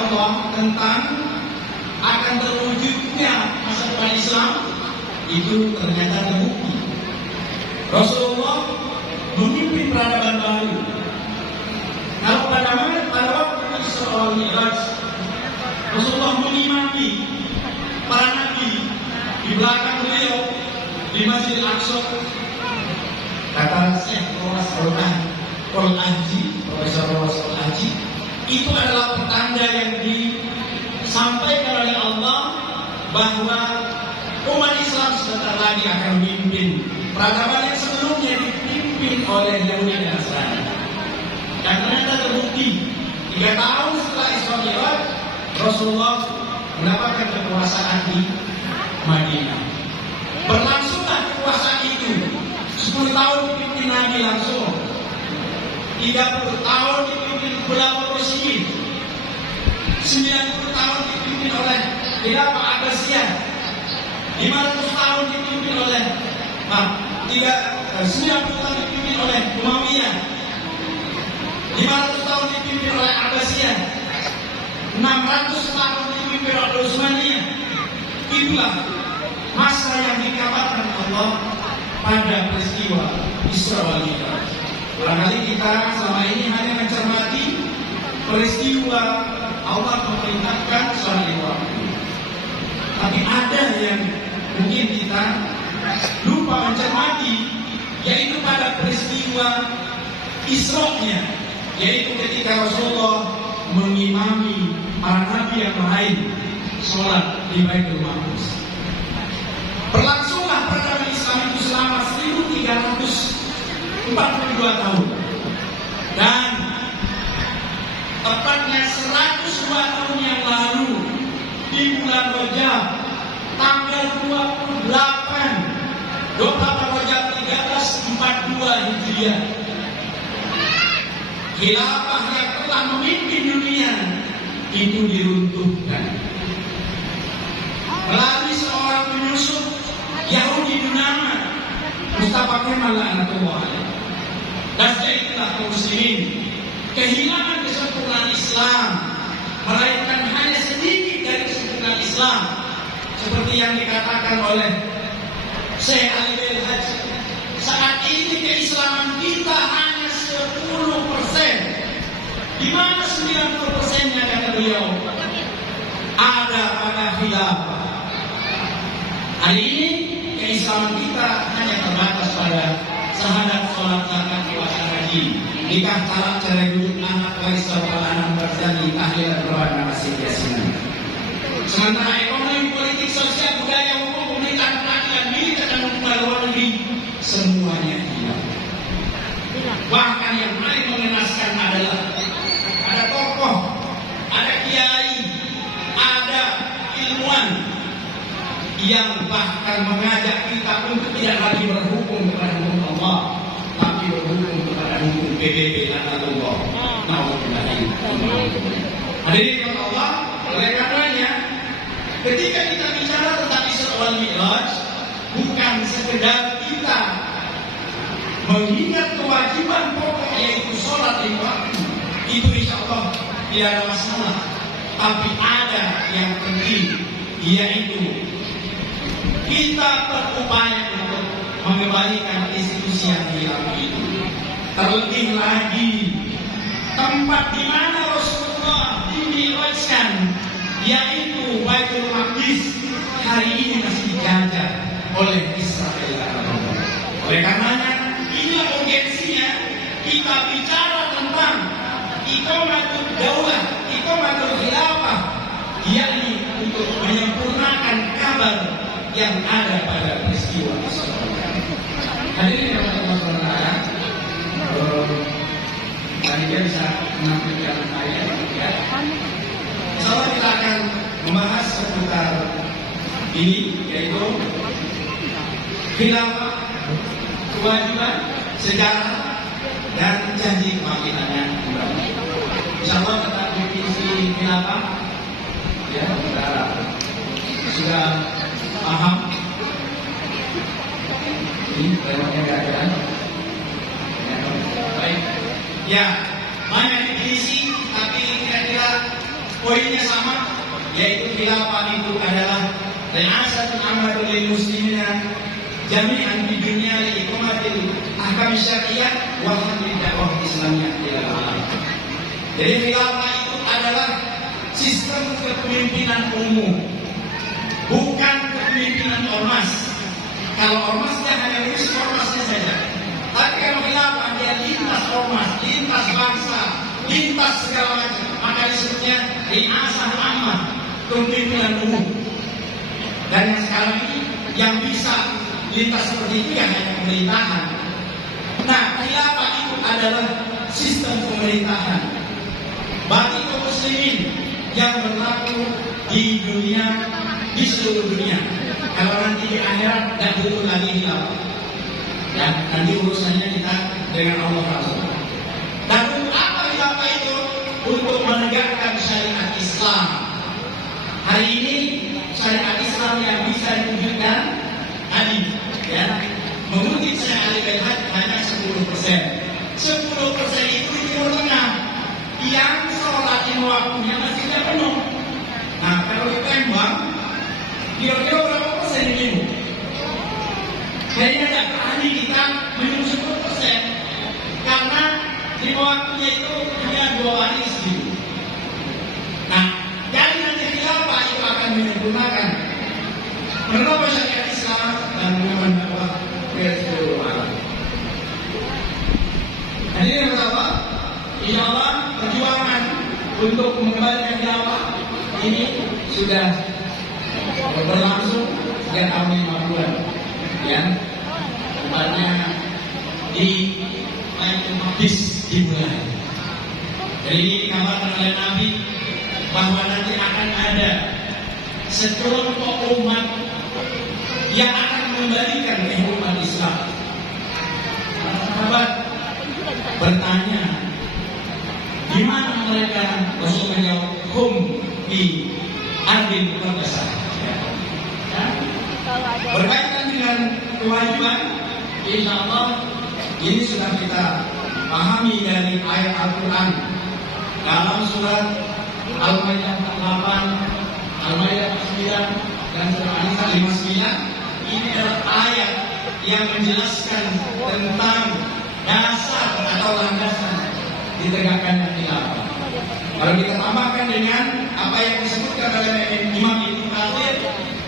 Allah tentang akan terwujudnya masa depan Islam itu ternyata terbukti. Rasulullah memimpin peradaban baru. Kalau pada waktu Isra Mi'raj, Rasulullah mengimami para nabi di belakang beliau di Masjidil Aqsa. Kata Syekh Profesor Al-Haji, itu adalah pertanda yang disampaikan oleh Allah bahwa umat Islam sebentar lagi akan memimpin peradaban yang sebelumnya dipimpin oleh Yahudi dan Nasrani. Dan ternyata terbukti 3 tahun setelah Isra Mi'raj, Rasulullah mendapatkan kekuasaan di Madinah. Berlangsunglah kekuasaan itu 10 tahun dipimpin Nabi langsung, 30 tahun dipimpin Khulafaur Rasyidin, 90 tahun dipimpin oleh Khilafah Abbasiyah, 500 tahun dipimpin oleh 90 tahun dipimpin oleh Umayyah, 500 tahun dipimpin oleh Abbasiyah, 600 tahun dipimpin oleh Utsmaniyah. Itulah masa yang dikabarkan Allah pada peristiwa Isra wal Mi'raj. Barangkali kita selama ini hanya mencermati peristiwa Allah memerintahkan sholat 5 waktu. Tapi ada yang mungkin kita lupa mencermati, yaitu pada peristiwa Isra-nya, yaitu ketika Rasulullah mengimami para nabi yang lain sholat di Baitul Maqdis. Berlangsunglah peradaban Islam itu selama 1342 tahun. Dan tepatnya 102 tahun yang lalu di bulan Rajab tanggal 28 Rajab 1342 Hijriah, khilafah yang telah memimpin dunia itu diruntuhkan melalui seorang penyusup Yahudi bernama Mustafa Kemal laknatullah alaih. Dan itulah kaum muslimin kehilangan kesempurnaan Islam, meraihkan hanya sedikit dari kesempurnaan Islam, seperti yang dikatakan oleh Syekh Ali bin Haji. Saat ini keislaman kita hanya 10%, di mana 90%-nya kata beliau ada pada khilafah. Hari ini keislaman kita hanya terbatas pada syahadat, sholat, zakat, puasa, haji, nikah, talak, cerai, rujuk, anak, waris, saudara, anak, berzani, tahlil, berdoa, nasib, yasinan. Sementara ekonomi, politik, sosial, budaya, hukum, pemerintahan, peradilan, militer, dan hukum luar negeri semuanya hilang. Bahkan yang paling mengenaskan adalah ada tokoh, ada kiai, ada ilmuwan yang bahkan mengajak kita untuk tidak lagi berhukum kepada hukum Allah, tapi berhukum kepada hukum PBB dan Allah. Hadirin Allah, oleh karenanya ketika kita bicara tentang Isra wal Mi'raj, bukan sekedar kita mengingat kewajiban pokok yaitu sholat 5 waktu, itu insya Allah tidak ada masalah. Tapi ada yang penting, yaitu kita berupaya untuk mengembalikan institusi yang hilang itu. Terlebih lagi tempat di mana Rasulullah dimi'rajkan, yaitu Baitul Maqdis, hari ini masih dijajah oleh Israel. Oleh karenanya inilah urgensinya kita bicara tentang iqamatul daulah, iqamatul khilafah, yakni untuk menyempurnakan kabar yang ada pada peristiwa Isra. Hadirin yang berbahagia, panitia bisa menampilkan ayat ya. Insyaallah kita akan membahas seputar ini, yaitu khilafah, kewajiban, sejarah, dan janji kebangkitannya kembali. Insyaallah tentang definisi khilafah ya, kita sudah paham. Ini banyak keadaan. Ya, baik. Ya, banyak definisi, tapi kira-kira poinnya sama, yaitu khilafah itu adalah ri'asatul amr lil muslimina jami'an di dunia li iqamatil ahkam syariah wa hamil dakwah islamiyah ila alam. Jadi khilafah itu adalah sistem kepemimpinan umum, bukan kepemimpinan ormas. Kalau ormasnya hanya ngurus ormasnya saja. Tapi kalau khilafah dia lintas ormas, lintas bangsa, lintas segala macam, maka disebutnya ri'asah ammah, kepemimpinan umum. Dan yang sekarang ini yang bisa lintas seperti itu ya hanya pemerintahan. Nah, khilafah itu adalah sistem pemerintahan bagi kaum muslimin yang berlaku di dunia, di seluruh dunia. Kalau nanti di akhirat dan butuh lagi khilafah, ya nanti urusannya kita dengan Allah Rasul. Dan untuk apa khilafah itu? Untuk menegakkan syariat Islam. Hari ini syariat Islam yang bisa diwujudkan tadi, ya, mengutip saya Ali Belhad hanya 10%. 10% itu di Timur Tengah yang sholat lima waktunya masjidnya penuh. Nah, kalau di Palembang, kira-kira berapa persen ini? Kayaknya tidak berani kita minum 10%, karena lima waktunya itu hanya 2 hari seminggu. Nah, jadi nanti khilafah itu akan menyempurnakan mengenal syariat Islam dan mengaman dakwah ke seluruh alam. Jadi yang pertama, insya Allah perjuangan untuk mengembalikan khilafah ini sudah berlangsung sejak tahun 50-an, ya. Tempatnya di Baitul Maqdis dimulai. Jadi ini dikabarkan oleh Nabi bahwa nanti akan ada sekelompok umat yang akan mengembalikan umat Islam. Para sahabat bertanya, di mana mereka? Rasul menjawab, hum di ardil muqaddasah. Berkaitan dengan kewajiban, insya Allah ini sudah kita pahami dari ayat Al-Quran dalam surat Al-Maidah 48, Al-Maidah 9, dan surah An-Nisa 59. Ini adalah ayat yang menjelaskan tentang dasar atau landasan ditegakkannya khilafah. Kalau kita tambahkan dengan apa yang disebutkan oleh Imam Ibnu Katsir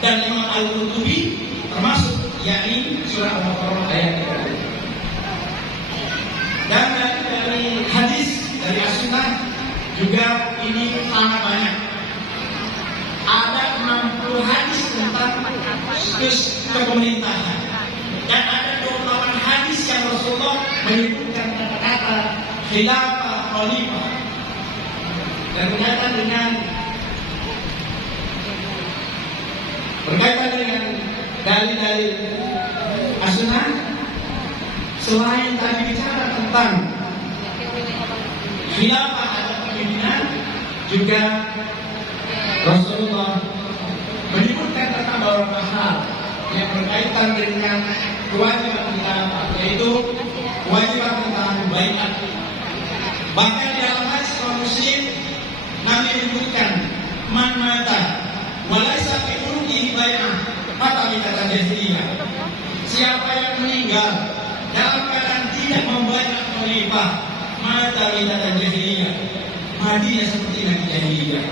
dan Imam Al-Qurtubi, termasuk yakni surah Al-Baqarah ayat 30. Dan dari hadis dari As-Sunnah juga ini sangat banyak. Ada 60 hadis tentang kepemerintahan, dan ada 28 hadis yang Rasulullah menyebutkan kata-kata khilafah, khalifah. Dan berkaitan dengan dalil-dalil As-Sunnah, selain tadi bicara tentang khilafah atau kepemimpinan, juga Rasulullah menyebutkan tentang beberapa hal yang berkaitan dengan kewajiban khilafah, yaitu kewajiban tentang baiat. Bahkan di dalam hadis Muslim, Nabi menyebutkan man mata walaisa fi unuqihi bai'ah mata mitatan jahiliyah. Siapa yang meninggal dalam keadaan tidak membaiat khalifah, mata mitatan jahiliyah, matinya seperti nabi jahiliyah.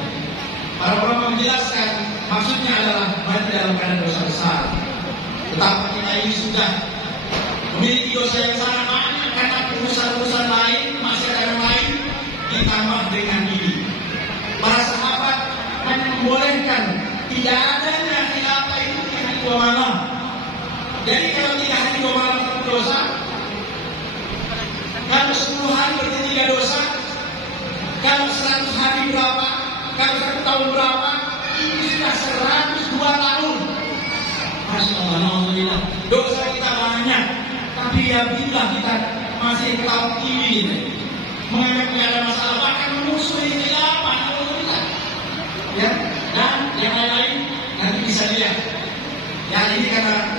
Para ulama menjelaskan maksudnya adalah mati dalam keadaan dosa besar. Betapa kita ini sudah memiliki dosa yang sangat banyak karena urusan-urusan lain, masyarakat yang lain, ditambah dengan ini. Para sahabat hanya membolehkan tidak adanya khilafah itu di hari 2 malam. Jadi kalau 3 hari 2 malam itu dosa, kalau 10 hari berarti 3 dosa, kalau 100 hari berapa, kalau 1 tahun berapa, ini sudah 102 tahun. Masya Allah, alhamdulillah. Dosa kita banyak, tapi ya bila kita masih ketahui ini, menganggap tidak ada masalah, bahkan memusuhi khilafah, ya, dan yang lain-lain nanti bisa lihat. Ya, ini karena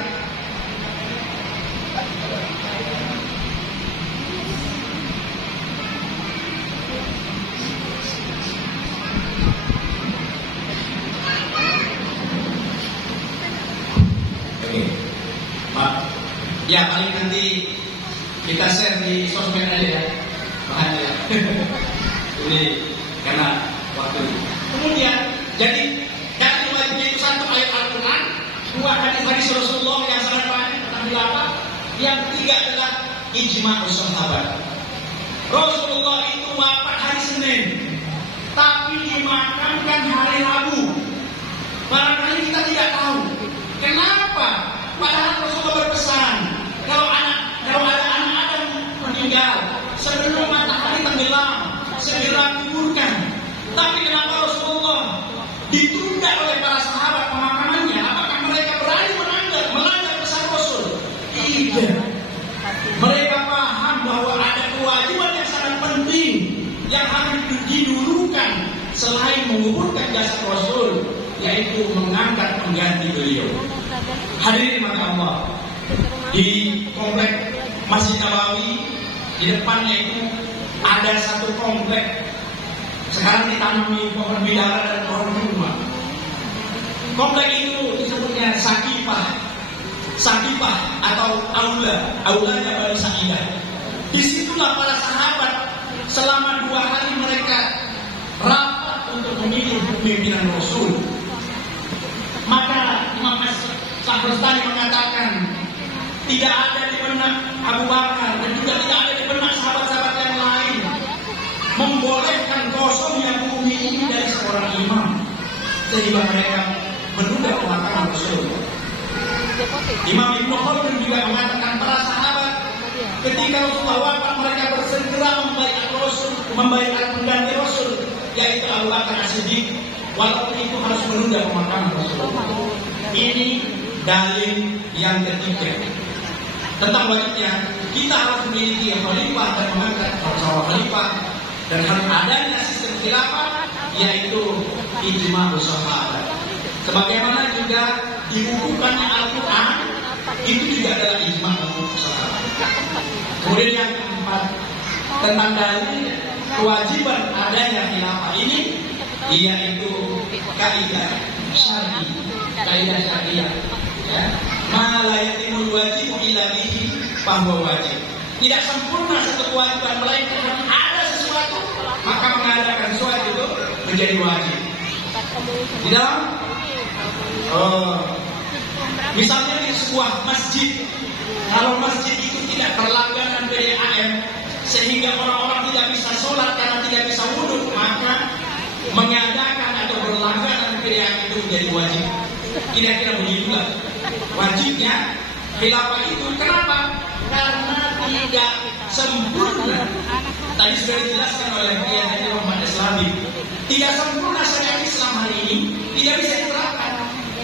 Ya paling nanti kita share di sosmed aja ya. Makanya ya. Ini karena waktu. Kemudian jadi dari wajibnya itu satu ayat Al-Quran, dua hadis Rasulullah yang sangat banyak tentang khilafah. Yang ketiga adalah ijma' sahabat. Rasulullah itu wafat hari Senin, tapi dimakamkan hari Rabu. Barangkali kita tidak tahu kenapa. Padahal Rasulullah berpesan kalau ada anak Adam meninggal sebelum matahari tenggelam, segera kuburkan. Tapi kenapa Rasulullah ditunda oleh para sahabat pemakamannya? Apakah mereka berani melanggar pesan Rasul? Tidak. Mereka paham bahwa ada kewajiban yang sangat penting yang harus didulukan selain menguburkan jasad Rasul, yaitu mengangkat pengganti beliau. Hadirin maka Allah, di komplek Masjid Nabawi di depannya itu ada satu komplek. Sekarang ditanami pohon bidara dan pohon kurma. Komplek itu disebutnya Sakifah atau aulanya Bani Sa'idah. Disitulah para sahabat selama 2 hari mereka rapat untuk memilih pemimpinan Rasul. Maka Imam Syahrustani mengatakan tidak ada di benak Abu Bakar dan juga tidak ada di benak sahabat-sahabat yang lain membolehkan kosongnya bumi ini dari seorang imam, sehingga mereka menunda pemakaman Rasul. Imam Ibnu Khaldun juga mengatakan para sahabat ketika Rasulullah wafat mereka bersegera membaiat pengganti Rasul, yaitu Abu Bakar As-Siddiq, walaupun itu harus menunda pemakaman Rasulullah. Ini dalil yang ketiga tentang wajibnya kita harus memiliki khalifah dan mengangkat seorang khalifah, dan harus adanya sistem khilafah, yaitu ijma' sahabat. Sebagaimana juga dibukukan Al-Quran, itu juga adalah ijma' sahabat. Kemudian yang keempat tentang dalil kewajiban adanya khilafah ini, yaitu kaidah syar'i, kaidah syariah. Ya, ma la yatimul wajibu illa bihi fahuwa wajib. Tidak sempurna satu kewajiban melainkan ada sesuatu, maka mengadakan sesuatu itu menjadi wajib. Di dalam misalnya di sebuah masjid, kalau masjid itu tidak berlangganan PDAM sehingga orang-orang tidak bisa sholat karena tidak bisa wudhu, maka mengadakan atau berlangganan PDAM itu menjadi wajib. Kira-kira begitulah wajibnya khilafah itu. Kenapa? Karena tidak sempurna. Tadi sudah dijelaskan oleh Kiai Haji Muhammad Islami, tidak sempurna syariat Islam hari ini, tidak bisa diterapkan.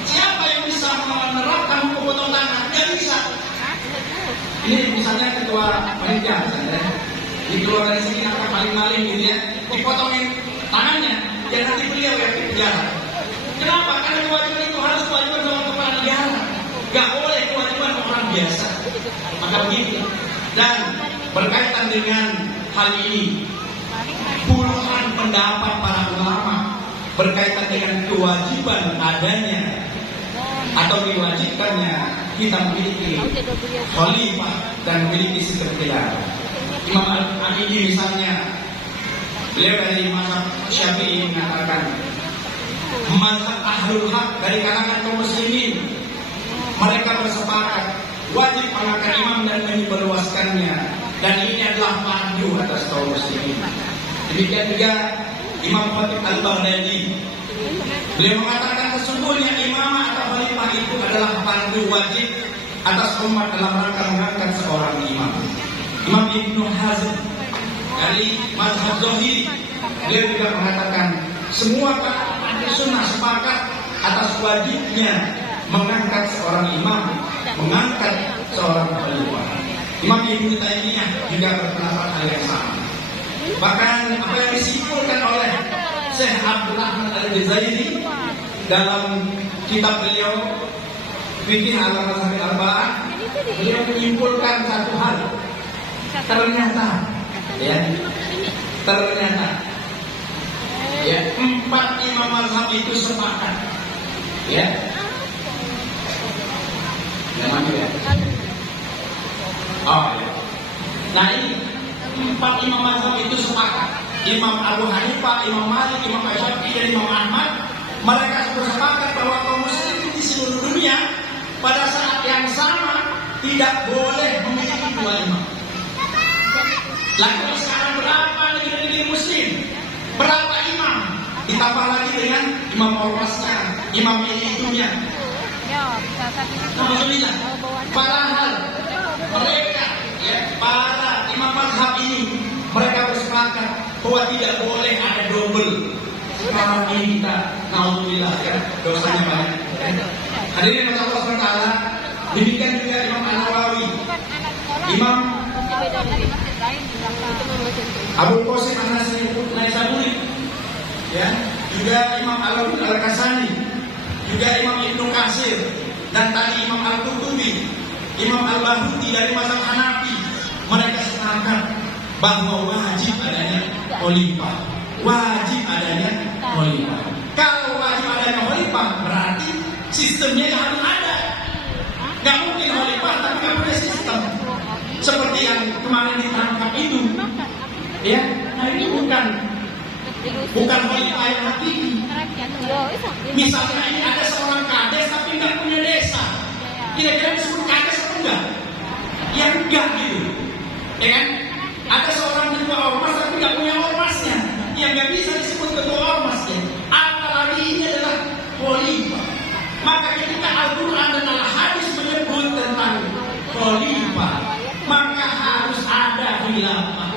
Siapa yang bisa menerapkan hukum potong tangan? Tidak bisa. Ini misalnya ketua panitia, dikeluar dari sini akan maling-maling gitu ya, dipotongin tangannya, dan nanti beliau yang di penjara. Kenapa? Karena kewajiban itu harus kewajiban dalam kepala negara, gak boleh kewajiban orang biasa. Maka begitu. Dan berkaitan dengan hal ini, puluhan pendapat para ulama berkaitan dengan kewajiban adanya atau diwajibkannya kita memiliki khalifah dan memiliki sistem khilafah. Imam Al-Amidi misalnya, beliau dari mazhab Syafi'i mengatakan, mazhab Ahlul Haq dari kalangan kaum muslimin, mereka bersepakat wajib mengangkat imam dan menyebarluaskannya, dan ini adalah fardu atas kaum muslimin. Demikian juga Imam Khatib Al-Baghdadi, beliau mengatakan sesungguhnya imamah atau khalifah itu adalah fardu wajib atas umat dalam rangka mengangkat seorang imam. Imam Ibnu Hazm dari mazhab Zahiri, beliau juga mengatakan semua ahli sunnah sepakat atas wajibnya mengangkat seorang imam, mengangkat seorang khalifah. Imam Ibnu Taimiyah juga berpendapat hal yang sama. Bahkan apa yang disimpulkan oleh Syekh Abdul Rahman Al-Jazairi dalam kitab beliau Fiqh Al-Mazhab Al-Arba'ah, beliau menyimpulkan satu hal. Ternyata 4 imam mazhab itu sepakat, Oh ya. Nah ini 4 imam mazhab itu sepakat. Imam Abu Hanifah, Imam Malik, Imam Syafi'i, dan Imam Ahmad, mereka bersepakat bahwa kaum muslimin di seluruh dunia pada saat yang sama tidak boleh memiliki 2 imam. Lalu sekarang berapa negeri-negeri muslim? Berapa imam? Ditambah lagi dengan imam ormasnya, imam ini itunya. Alhamdulillah. Padahal mereka, para imam mazhab ini, mereka bersepakat bahwa tidak boleh ada double. Sekarang ini kita, alhamdulillah ya, dosanya banyak. Hadirin yang Allah SWT, demikian juga Imam An-Nawawi, Imam Abu Qasim An-Naisaburi, ya, juga Imam Al-Kasani, juga Imam Ibnu Katsir, dan tadi Imam Al-Qurtubi, Imam Al-Bahuti dari mazhab Hanafi, mereka sepakat bahwa wajib adanya khalifah. Wajib adanya khalifah. Kalau wajib adanya khalifah, berarti sistemnya harus ada. Gak mungkin khalifah tapi gak punya sistem. Seperti yang kemarin ditangkap itu, ya, nah ini bukan khalifah yang hakiki. Misalnya ini ada seorang kades tapi gak punya desa, kira-kira disebut kades atau enggak? Ya enggak gitu, ya kan? Ada seorang ketua ormas tapi nggak punya ormasnya, yang nggak bisa disebut ketua ormasnya. Apalagi ini adalah khalifah. Maka ketika Al-Quran dan Al-Hadis menyebut tentang khalifah, maka harus ada khilafah.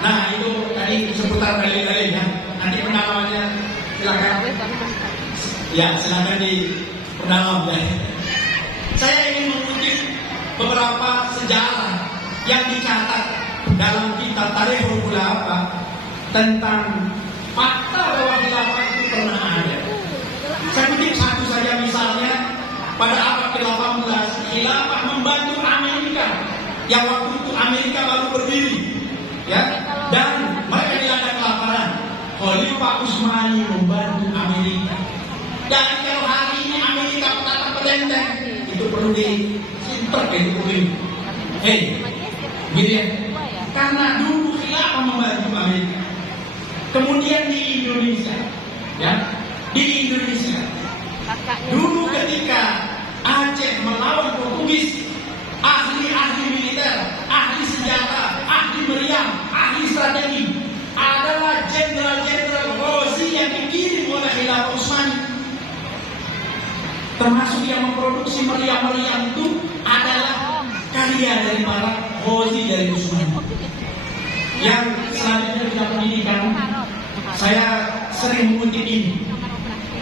Nah itu tadi seputar dalil-dalil ya. Nanti pendalamannya silakan. Ya silakan diperdalam ya. Saya ingin mengutip beberapa sejarah yang dicatat dalam kitab Tarikhul Khulafah tentang fakta bahwa khilafah itu pernah ada. Saya kutip satu saja, misalnya pada abad ke-18 khilafah membantu Amerika yang waktu itu Amerika baru berdiri, ya, dan mereka dilanda kelaparan. Khalifah Utsmani membantu Amerika. Dan kalau hari ini Amerika petata pelenteng, itu perlu terkait ini. Gitu ya. Karena dulu khilafah membantu Amerika. Kemudian di Indonesia, ya, di Indonesia, dulu ketika Aceh melawan Portugis, ahli-ahli militer, ahli senjata, ahli meriam, ahli strategi adalah jenderal-jenderal Ghazi yang dikirim oleh khilafah Utsmani. Termasuk yang memproduksi meriam-meriam itu adalah karya dari para Ghazi dari Utsmani. Yang selanjutnya kita pendidikan, saya sering mengutip ini.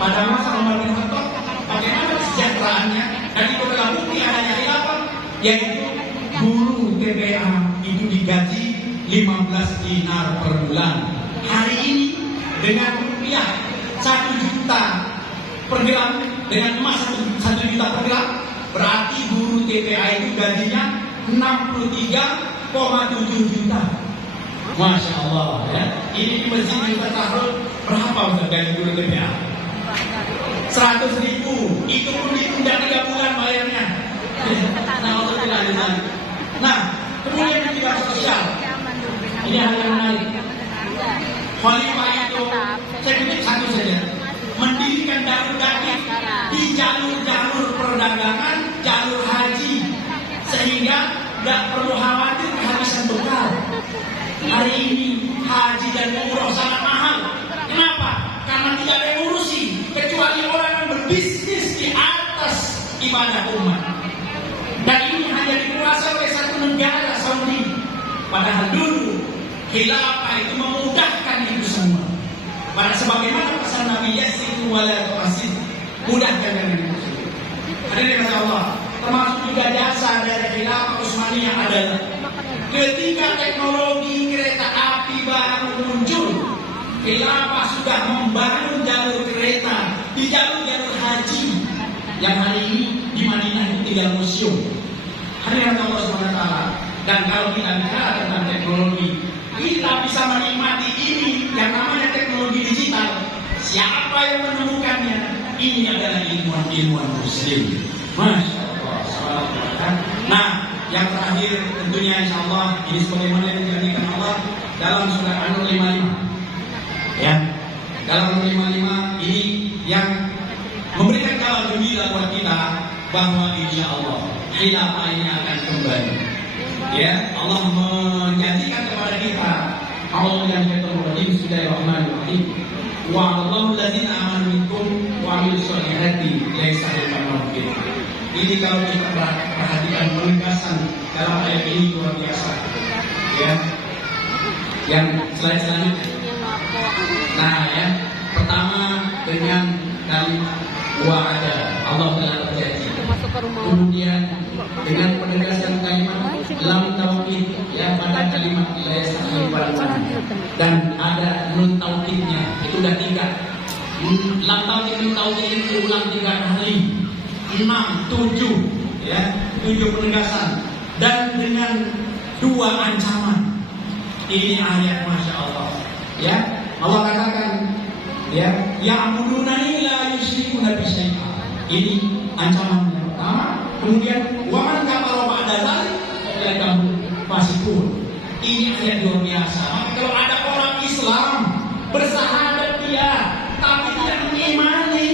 Pada masa Umar bin Khattab, bagaimana kesejahteraannya, dan itu adalah bukti adanya khilafah, yaitu guru TPA itu digaji 15 dinar per bulan. Hari ini dengan rupiah 1 juta per gram, dengan emas 1 juta per gram, berarti guru TPA itu gajinya 63,7 juta. Masya Allah ya. Ini di masjid kita taruh berapa untuk gaji guru TPA? 100.000. Itu pun ditunda 3 bulan bayarnya. Nah, kemudian di bidang sosial, ini hal yang menarik. Khalifah itu, saya kutip satu saja, mendirikan darul daging di jalur-jalur perdagangan, jalur haji, sehingga tidak perlu khawatir kehabisan bekal. Hari ini haji dan umroh sangat mahal. Kenapa? Karena tidak ada yang ngurusi kecuali orang yang berbisnis di atas ibadah umat. Dan ini hanya dikuasai oleh satu negara, Saudi. Padahal dulu khilafah itu memudahkan itu semua. Pada sebagaimana pesan Nabi Yassir wala tu'assir, mudahkan yang itu. Hadirin kasih Allah, termasuk juga jasa dari khilafah Utsmaniyah adalah ketika teknologi kereta api baru muncul, khilafah sudah membangun jalur kereta di jalur-jalur haji yang hari ini di Madinah itu tinggal museum. Hadirin Allah SWT. Dan kalau kita bicara tentang teknologi, kita bisa menikmati ini yang namanya teknologi digital. Siapa yang menemukannya? Ini adalah ilmuwan-ilmuwan muslim. Masya Allah. Allah. Nah, yang terakhir tentunya insya Allah ini sebagaimana yang dijanjikan Allah dalam surah An-Nur 55. Ya, dalam An-Nur 55 ini yang memberikan kabar gembira buat kita bahwa insya Allah khilafah ini akan kembali. Ya, Allah menjanjikan kepada kita. Bismillahirrahmanirrahim. Wa'allahu allazina amanu minkum wa 'amilus sholihati laisa 'alaihim junahun. Ini kalau kita perhatikan penegasan dalam ayat ini luar biasa. Ya. Yang selanjutnya. Nah, ya. Pertama dengan kalimat wa'ada, Allah telah berjanji. Kemudian dengan penegasan kalimat lam taukid, ya, pada kalimat laisa 'alaihim junahun. Dan ada nun taukidnya, itu udah 3. Lam taukid, nun taukid itu ulang 3 kali. 6, 7, ya, 7 penegasan dan dengan 2 ancaman. Ini ayat Masya Allah. Ya, Allah katakan, ya, ya'budunani la yusyrikuna bi syai'a. Ini ancaman yang pertama. Kemudian wa man kafara ba'da dzalik fa fasiqun. Ini ayat luar biasa. Maka kalau ada orang Islam bersahadat dia tapi tidak mengimani,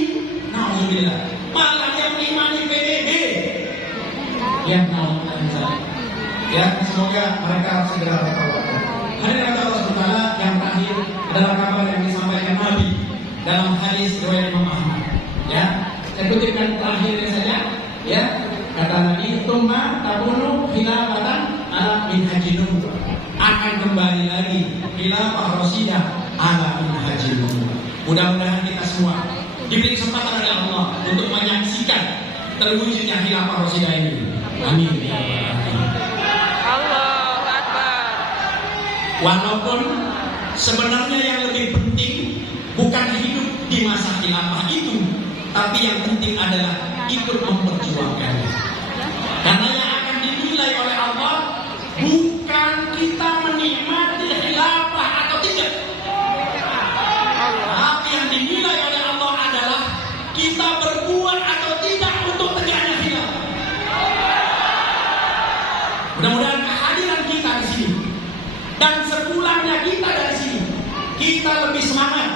nauzubillah, malah dia mengimani PBB. Ya, nauzubillah. Ya, semoga mereka segera bertobat. Hadirin Allah Subhanahu yang terakhir adalah kabar yang disampaikan Nabi dalam hadis riwayat Imam Ahmad. Ya, saya kutipkan terakhir saja. Ya, kata Nabi, "Tsumma takunu khilafatan ala minhajin nubuwah." Akan kembali lagi khilafah Rasyidah ala minhajin nubuwah. Mudah-mudahan kita semua diberi kesempatan oleh Allah untuk menyaksikan terwujudnya khilafah Rasyidah ini. Amin ya rabbal alamin. Allahu Akbar. Walaupun sebenarnya yang lebih penting bukan hidup di masa khilafah itu, tapi yang penting adalah ikut memperjuangkannya. Karena yang akan dinilai oleh Allah bukan kita menikmati khilafah atau tidak, tapi yang dinilai oleh Allah adalah kita berbuat atau tidak untuk tegaknya khilafah. Mudah-mudahan kehadiran kita di sini dan sepulangnya kita dari sini, kita lebih semangat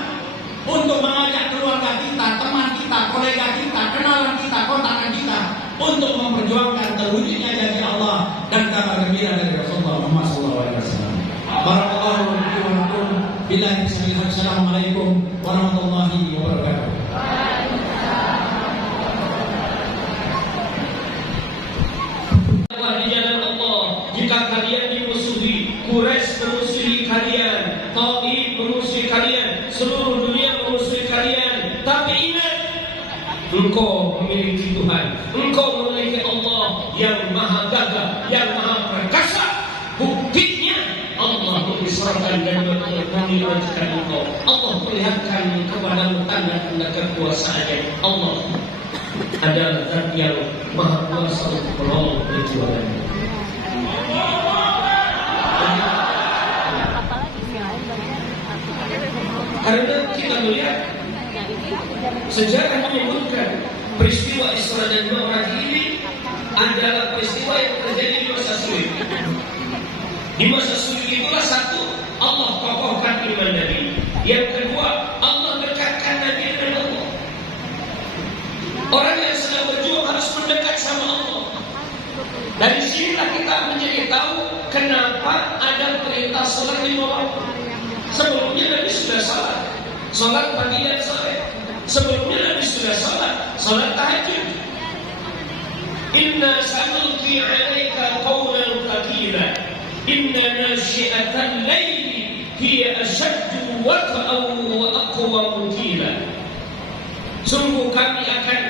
untuk mengajak keluarga kita, teman kita, kolega kita, kenalan kita, kontakan kita untuk memperjuangkan terwujudnya janji Allah dan kabar gembira dari Rasulullah Muhammad SAW. Barakallahu fiikum wa lakum. Billahi bismillah. Assalamualaikum warahmatullahi wabarakatuh. Di jalan Allah, jika kalian dimusuhi, Quraisy memusuhi kalian, Taif memusuhi kalian, seluruh dunia memusuhi kalian, tapi ingat, engkau memiliki Tuhan, engkau memiliki Allah yang maha gagah, yang maha perkasa. Buktinya Allah membesarkan dan meninggikan engkau. Allah perlihatkan kepadamu tanda-tanda kekuasaannya. Allah adalah zat yang maha kuasa untuk menolong perjuangannya. Karena kita melihat sejarah menyebutkan peristiwa Isra dan Mi'raj ini adalah peristiwa yang terjadi di masa sulit. Di masa sulit itulah satu, Allah kokohkan iman Nabi. Yang kedua, Allah dekatkan Nabi dengan Allah. Orang yang sedang berjuang harus mendekat sama Allah. Dari sinilah kita menjadi tahu kenapa ada perintah sholat 5 waktu. Sebelumnya Nabi sudah sholat pagi dan sore. Sebelumnya Nabi sudah sholat tahajud. Inna sanulqi 'alaika qawlan thaqila. Inna nasyi'atal laili hiya ashaddu wat'an wa aqwa qila. Sungguh kami akan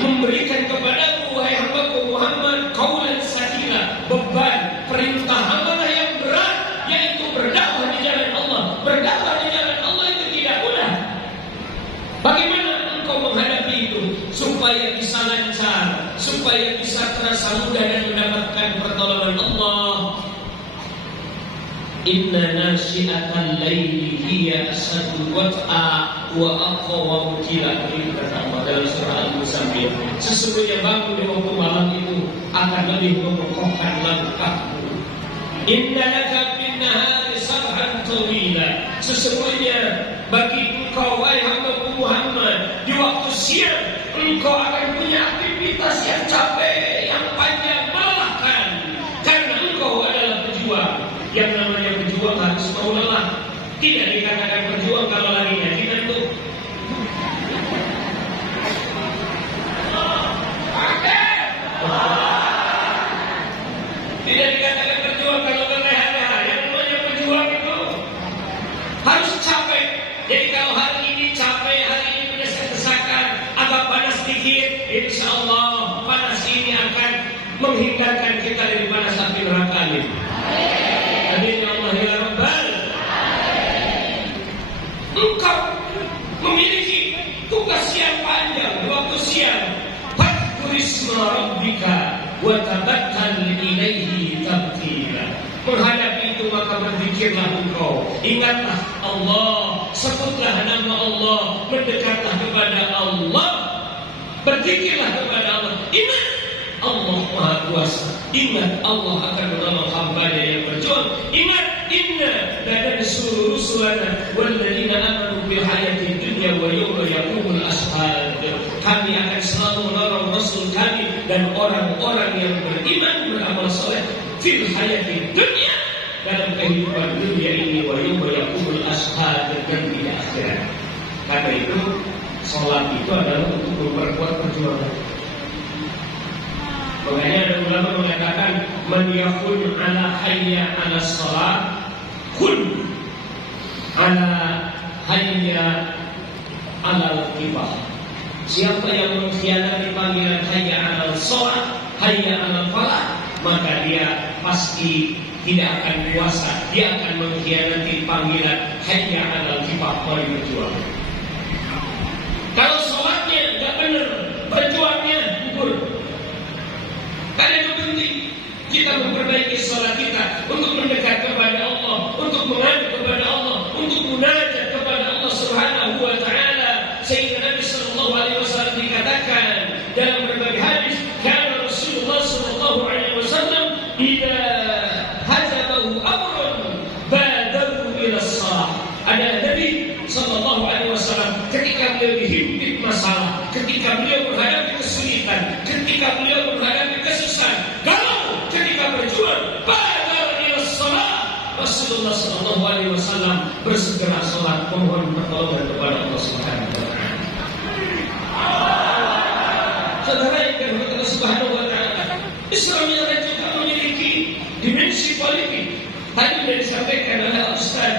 memberikan kepadamu wahai hambaku Muhammad qaulan sakila, beban perintah hamba yang berat, yaitu berdakwah di jalan Allah. Berdakwah di jalan Allah itu tidak mudah. Bagaimana engkau menghadapi itu supaya bisa lancar, supaya bisa terasa mudah dan mendapatkan pertolongan Allah? Inna nasyi'atal laili hiya ashaddu wat'a wa aqwa qila. Ini kata Allah dalam surah Al-Muzammil. Sesungguhnya bangun di waktu malam itu akan lebih mengokohkan langkahmu. Inna laka bin nahari sabhan tawila. Sesungguhnya bagi engkau wahai hamba Muhammad, di waktu siang engkau akan punya aktivitas yang capek, yang panjang, melelahkan. Karena engkau adalah pejuang. Yang namanya pejuang harus mau lelah. Tidak dikatakan pejuang kalau larinya dibentuk. Tidak dikatakan berjuang kalau berleha-leha. Yang namanya berjuang itu harus capek. Jadi kalau hari ini capek, hari ini punya desakan, agak panas sedikit, insya Allah panas ini akan menghindarkan kita dari panas api neraka ini. Amin ya Allah ya Rabbal. Engkau memiliki tugas yang panjang di waktu siang. Fadhkurisma rabbika wa tabattal ilaihi tabtila. Menghadapi itu maka berzikirlah engkau. Ingatlah Allah, sebutlah nama Allah, mendekatlah kepada Allah, berzikirlah kepada Allah. Ingat Allah Maha Kuasa. Ingat Allah akan menolong hamba-Nya yang berjuang. Ingat inna lana rusulana walladzina amanu bil hayati dunya wa yawma yaqumul ashhad. Kami akan selalu menolong Rasul kami dan orang-orang yang beriman beramal saleh fil hayati dunya, dalam kehidupan dunia ini, wa yawma yaqumul ashhad, dan di akhirat. Karena itu salat itu adalah untuk memperkuat perjuangan. Makanya ada ulama mengatakan man yakun ala hayya ala salat kun ala hayya ala al-qibah. Siapa yang mengkhianati panggilan hayya ala salat, hayya ala falah, maka dia pasti tidak akan puasa. Dia akan mengkhianati panggilan hayya ala al-qibah, mari berjuang. Kalau salatnya enggak benar, berjuangnya gugur. Karena itu penting kita memperbaiki salat kita untuk mendekat kepada Allah, untuk mengadu kepada Allah, untuk munajat kepada Allah Subhanahu wa taala. Sehingga Nabi sallallahu alaihi wasallam dikatakan dalam berbagai hadis, kana Rasulullah sallallahu alaihi wasallam idza hazabahu amrun badaru ila shalah. Ada Nabi sallallahu alaihi wasallam ketika beliau dihimpit masalah, ketika beliau menghadapi kesulitan, ketika beliau menghadapi kesusahan, kalau ketika berjuang badar ila shalah, Rasulullah sallallahu alaihi wasallam bersegera salat memohon pertolongan kepada Allah Subhanahu wa taala. Saudara yang dirahmati Allah Subhanahu wa taala, Islam yang juga memiliki dimensi politik. Tadi sudah disampaikan oleh Ustaz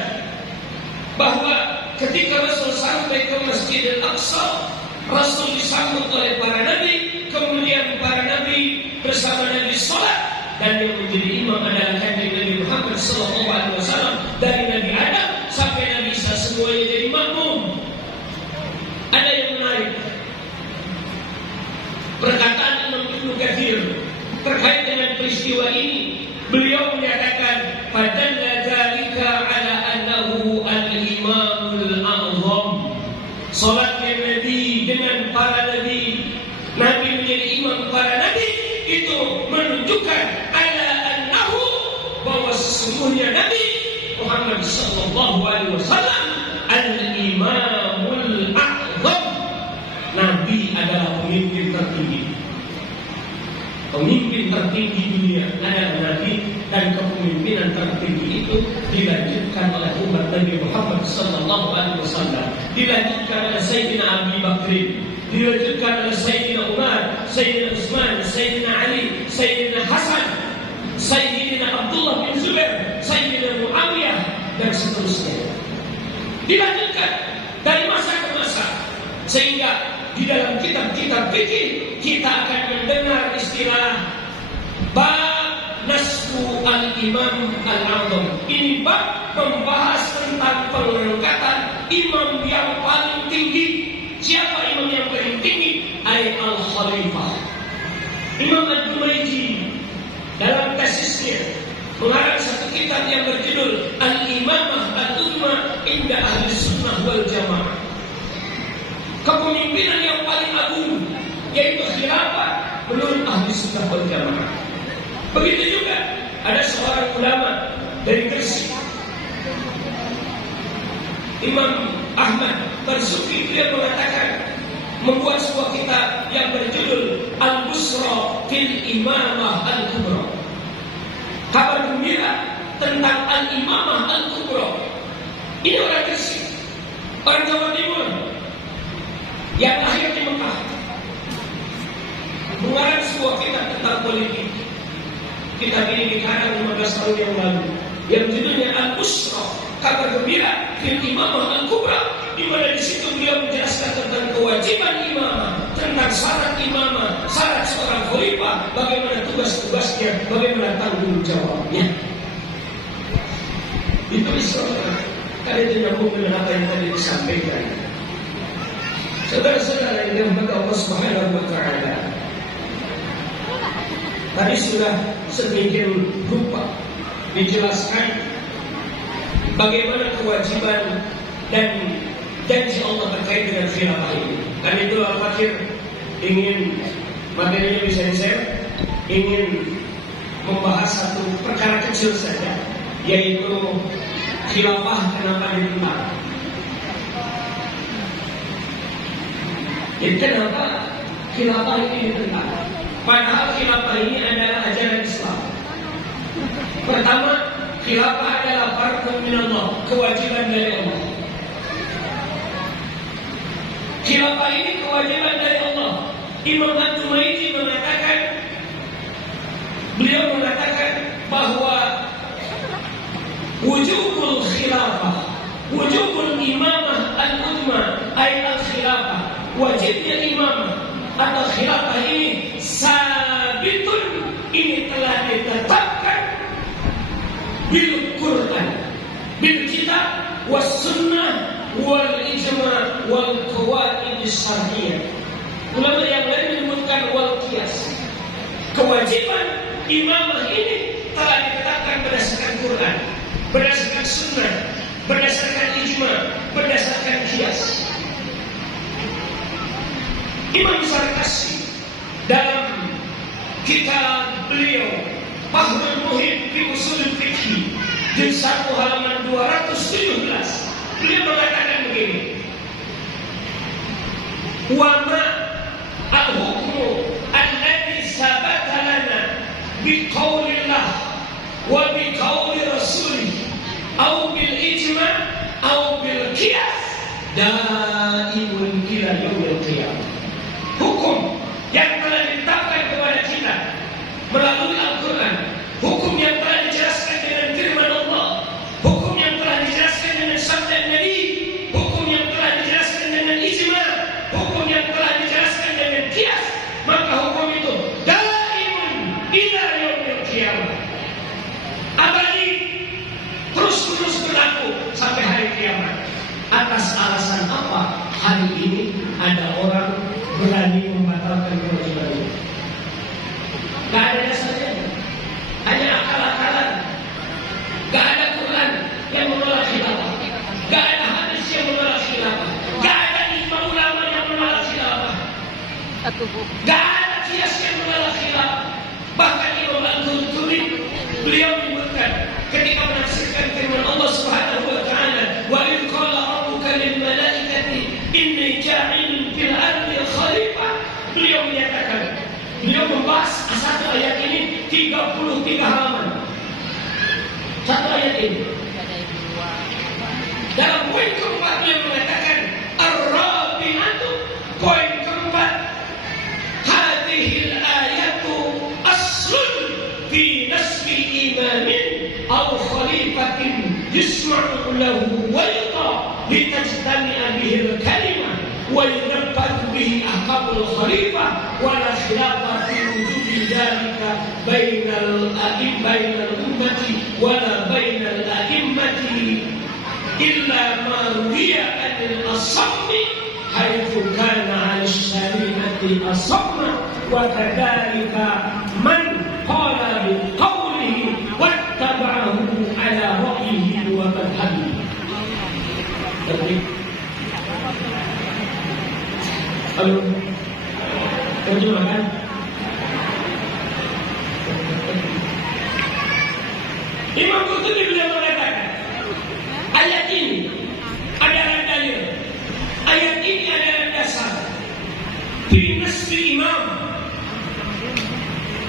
bahwa ketika Rasul sampai ke Masjidil Aqsa, Rasul disambut oleh para nabi, kemudian para nabi bersama Nabi salat, dan yang menjadi imam adalah kanjeng Nabi Muhammad sallallahu alaihi wasallam, dari Nabi Adam sampai Nabi Isa semuanya jadi makmum. Ada yang menarik perkataan Imam Ibnu Katsir terkait dengan peristiwa ini. Beliau menyatakan padalla dzalika ala annahu al-imamul a'zam. Salatnya Nabi dengan para nabi, Nabi menjadi imam para nabi, itu menunjukkan ala annahu, bahwa sesungguhnya Nabi Muhammad sallallahu alaihi wasallam al-imamul a'zam. Nabi adalah pemimpin tertinggi. Pemimpin tertinggi dunia adalah Nabi, dan kepemimpinan tertinggi itu dilanjutkan oleh umat Nabi Muhammad sallallahu alaihi wasallam, dilanjutkan oleh Sayyidina Abu Bakr, dilanjutkan oleh Sayyidina Umar, Sayyidina Utsman, Sayyidina Ali, Sayyidina Hasan, Sayyidina Abdullah bin Zubair, Sayyidina Muawiyah, dan seterusnya. Dilanjutkan dari masa ke masa, sehingga di dalam kitab-kitab fikih kita akan mendengar istilah bab nasbu al-imam al-a'zam. Ini bab membahas tentang pengangkatan imam yang paling tinggi. Siapa imam yang paling tinggi? Al-Khalifah. Imam Ad-Dumaiji dalam tesisnya mengarang satu kitab yang berjudul Al-Imamah Al-Uzma Inda Ahli Sunnah wal Jamaah. kepemimpinan yang paling agung, yaitu khilafah menurut ahli sunnah wal jamaah. Begitu juga ada seorang ulama dari Gresik, Imam Ahmad Marzuki, dia mengatakan, membuat sebuah kitab yang berjudul Al-Busra fil Imamah Al-Kubra, kabar gembira tentang Al-Imamah Al-Kubra. Ini orang Gresik, orang Jawa Timur, yang lahir di Mekah, mengarang sebuah kitab tentang politik. Kitab ini dikarang 15 tahun yang lalu, yang judulnya Al-Busra, kabar gembira fil Imamah Al-Kubra, di mana di situ beliau menjelaskan tentang kewajiban imamah, tentang syarat imamah, syarat seorang khalifah, bagaimana tugas-tugasnya, bagaimana tanggung jawabnya. Itu Islam. Karena itu nyambung dengan apa yang tadi disampaikan. Saudara-saudara yang dirahmati Allah Subhanahu wa taala, tadi sudah sedemikian rupa dijelaskan bagaimana kewajiban dan janji Allah terkait dengan khilafah ini. Dan itu Al-Fakir ingin materinya bisa di-share, ingin membahas satu perkara kecil saja, yaitu khilafah kenapa ditentang. Jadi kenapa khilafah ini ditentang? Padahal khilafah ini adalah ajaran Islam. Pertama, khilafah adalah fardun minallah, kewajiban dari Allah. Khilafah ini kewajiban dari Allah. Imam At-Tumaidi mengatakan, beliau mengatakan bahwa wujubul khilafah, wujubul imamah al-uzma, ay al-khilafah, wajibnya imamah atau khilafah ini sabitun, ini telah ditetapkan bil Quran, bil kitab, was sunnah, wal ijma, wal qawaid syar'iyyah. Ulama yang lain menyebutkan wal qiyas. Kewajiban imamah ini telah ditetapkan berdasarkan Quran, berdasarkan sunnah, berdasarkan ijma, berdasarkan qiyas. Imam Zarkashi dalam kitab beliau Bahrul Muhit fi Ushul Fiqh, juz 1 halaman 217, beliau mengatakan begini: wa ma al-hukmu alladhi sabata lana bi qaulillah wa bi qauli rasulih aw bil ijma aw bil qiyas daimun ila yaumil qiyamah. Hukum yang telah ditetapkan kepada kita melalui Al-Quran, hukum yang telah dijelaskan dengan firman Allah, hukum yang telah dijelaskan dengan sabda Nabi, hukum yang telah dijelaskan dengan ijma, hukum yang telah dijelaskan dengan qiyas, maka hukum itu daimun ila yaumil qiyamah, abadi, terus-menerus berlaku sampai hari kiamat. Atas alasan apa hari ini ada orang berani membatalkan kewajiban itu? Gak ada dasarnya, hanya akal-akalan. Gak ada Quran yang menolak khilafah, gak ada hadis yang menolak khilafah, gak ada ijma ulama yang menolak khilafah, gak ada qiyas yang menolak khilafah. Bahkan Imam Al-Qurtubi beliau menyebutkan ketika menafsirkan firman Allah Subhanahu wa taala, wa idh qala rabbuka lil malaikati inni ja'ilun fil ardi khalifah, beliau menyatakan, beliau membahas satu ayat ini 33 halaman. Satu ayat ini. Dalam poin keempat beliau mengatakan ar-rabi'atu, poin keempat, hadhil ayatu aslun fi nasbi imamin aw khalifatin yusma'u lahu wa yuta litajtami'a bihi al-kalimah wa yunfadhu bihi ahkamul khalifah wa la khilafa fi wujudi dhalika bainal ummati wa la bainal a'immati illa ma ruwiya anil asammi haitsu kana 'ala syari'ati asamma wa kadhalika man qala bi qawlihi wattaba'ahu 'ala ra'yihi wa madhhabihi. Halo, terjemahkan. Imam Qurtubi beliau mengatakan, ayat ini adalah dalil. Ayat ini adalah dasar fi nasbi imam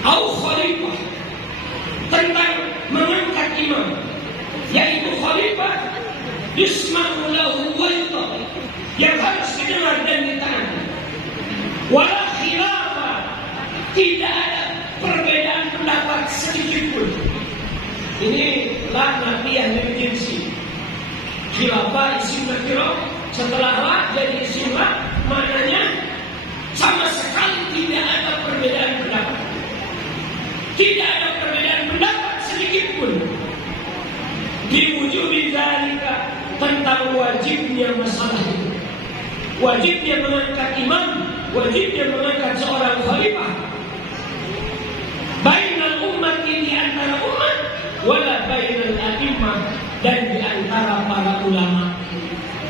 atau khalifah, tentang mengangkat imam, yaitu khalifah yusma'u lahu wa yutaq, yang harus didengar dan ditaati. Wala khilafah, tidak ada perbedaan pendapat sedikit pun. Ini laknatiyah dari jinsi. Khilafah isim nakirah, setelah la jadi isim la, maknanya sama sekali tidak ada perbedaan pendapat. Tidak ada perbedaan pendapat sedikit pun. Diwujubi zalika, tentang wajibnya masalah itu. Wajibnya mengangkat imam, wajibnya mengangkat seorang khalifah. Bainal umat, di antara umat, wala bainal a'immah, dan di antara para ulama.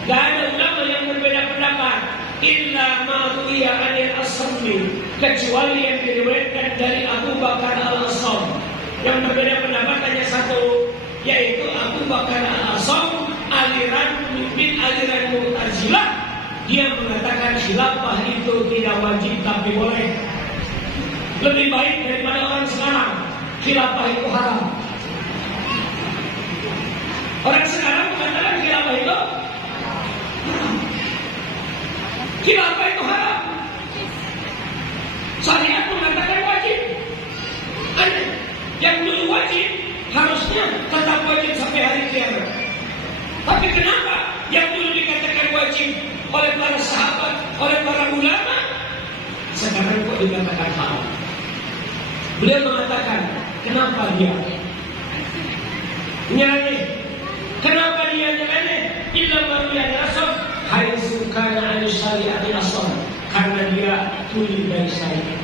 Gak ada ulama yang berbeda pendapat illa ma ruwiya 'anil Asmi, kecuali yang diriwayatkan dari Abu Bakar Al-Asam. Yang berbeda pendapat hanya satu, yaitu Abu Bakar Al-Asam, pemimpin aliran Mu'tazilah. Dia mengatakan khilafah itu tidak wajib tapi boleh. Lebih baik daripada orang sekarang, khilafah itu haram. Orang sekarang mengatakan khilafah itu haram. Khilafah itu haram. Syariat mengatakan wajib. Aneh. Yang dulu wajib harusnya tetap wajib sampai hari kiamat. Tapi kenapa yang dulu dikatakan wajib oleh para sahabat, oleh para ulama, sekarang kok dikatakan haram? Beliau mengatakan, kenapa dia nyeleneh? Kenapa dia nyeleneh? Illa maruya nasab haitsu kana an syari'ati asal, karena dia tuli dari syariat.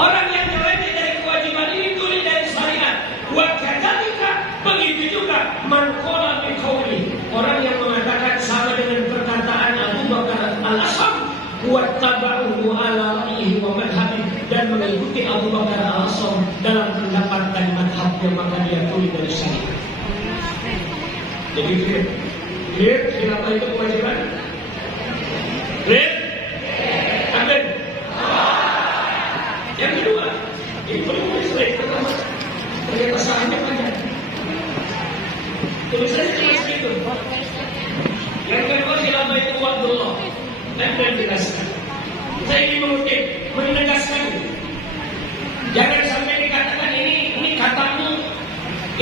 Orang yang nyeleneh dari kewajiban ini tuli dari syariat. Wa kadzalika, begitu juga man qala bi qauli, orang yang mengatakan sama dengan perkataan Abu Bakar Al-Asam, wa tabauhu ala ra'yihi wa madhhabi, dan mengikuti Abu Bakar Al-Asam dalam pendapat dan madhabnya, maka dia tuli dari syariat. Jadi clear, khilafah itu kewajiban? Clear? Amin. Yang kedua, ini perlu slide pertama. Ternyata sahamnya panjang. Tulisannya cuma segitu. Yang kedua, khilafah itu wa'dullah. Dan jelaskan. Saya ingin mengutip, menegaskan. Jangan sampai dikatakan ini katamu,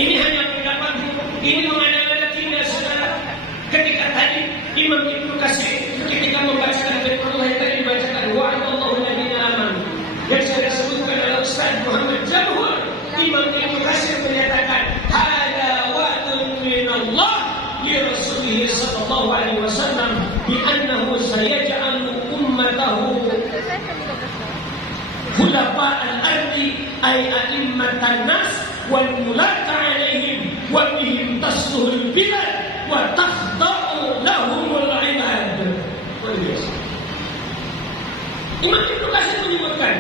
ini hanya pendapatmu, ini mengada-ngada, tidak, saudara. Ketika tadi Imam Ibnu Katsir ketika membacakan firman Allah yang tadi dibacakan, wa'adallahu alladziina aamanu, yang saya sebutkan oleh Ustaz Muhammad Jamhur, Imam Ibnu Katsir menyatakan, hada wa'dun minallah li Rasulih sallallahu alaihi wasallam bi annahu sayaj'alu ummatahu khulafa al-ardi ay a'immatan nas wal mulata alaihim wa bihim tasluhul bilad wa takhda'u lahumul ibad. Imam Ibnu Katsir menyebutkan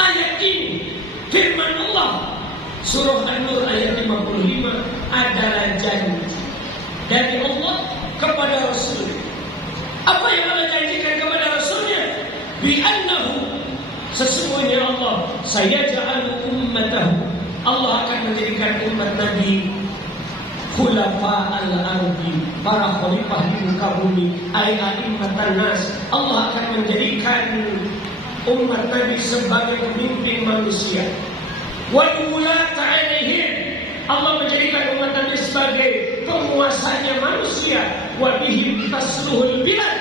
ayat ini firman Allah surah An-Nur ayat 55 adalah janji dari Allah kepada Rasul. Apa yang Allah janjikan kepada Rasulnya? Bi annahu, sesungguhnya Allah sayaj'alu ummatahu, Allah akan menjadikan umat Nabi khulafa al-ardi, para khalifah di muka bumi, ay a'immatan nas. Allah akan menjadikan umat Nabi sebagai pemimpin manusia. Wa ulata alaihim, Allah menjadikan umat Nabi sebagai penguasanya manusia. Wa bihim tasluhul bilad,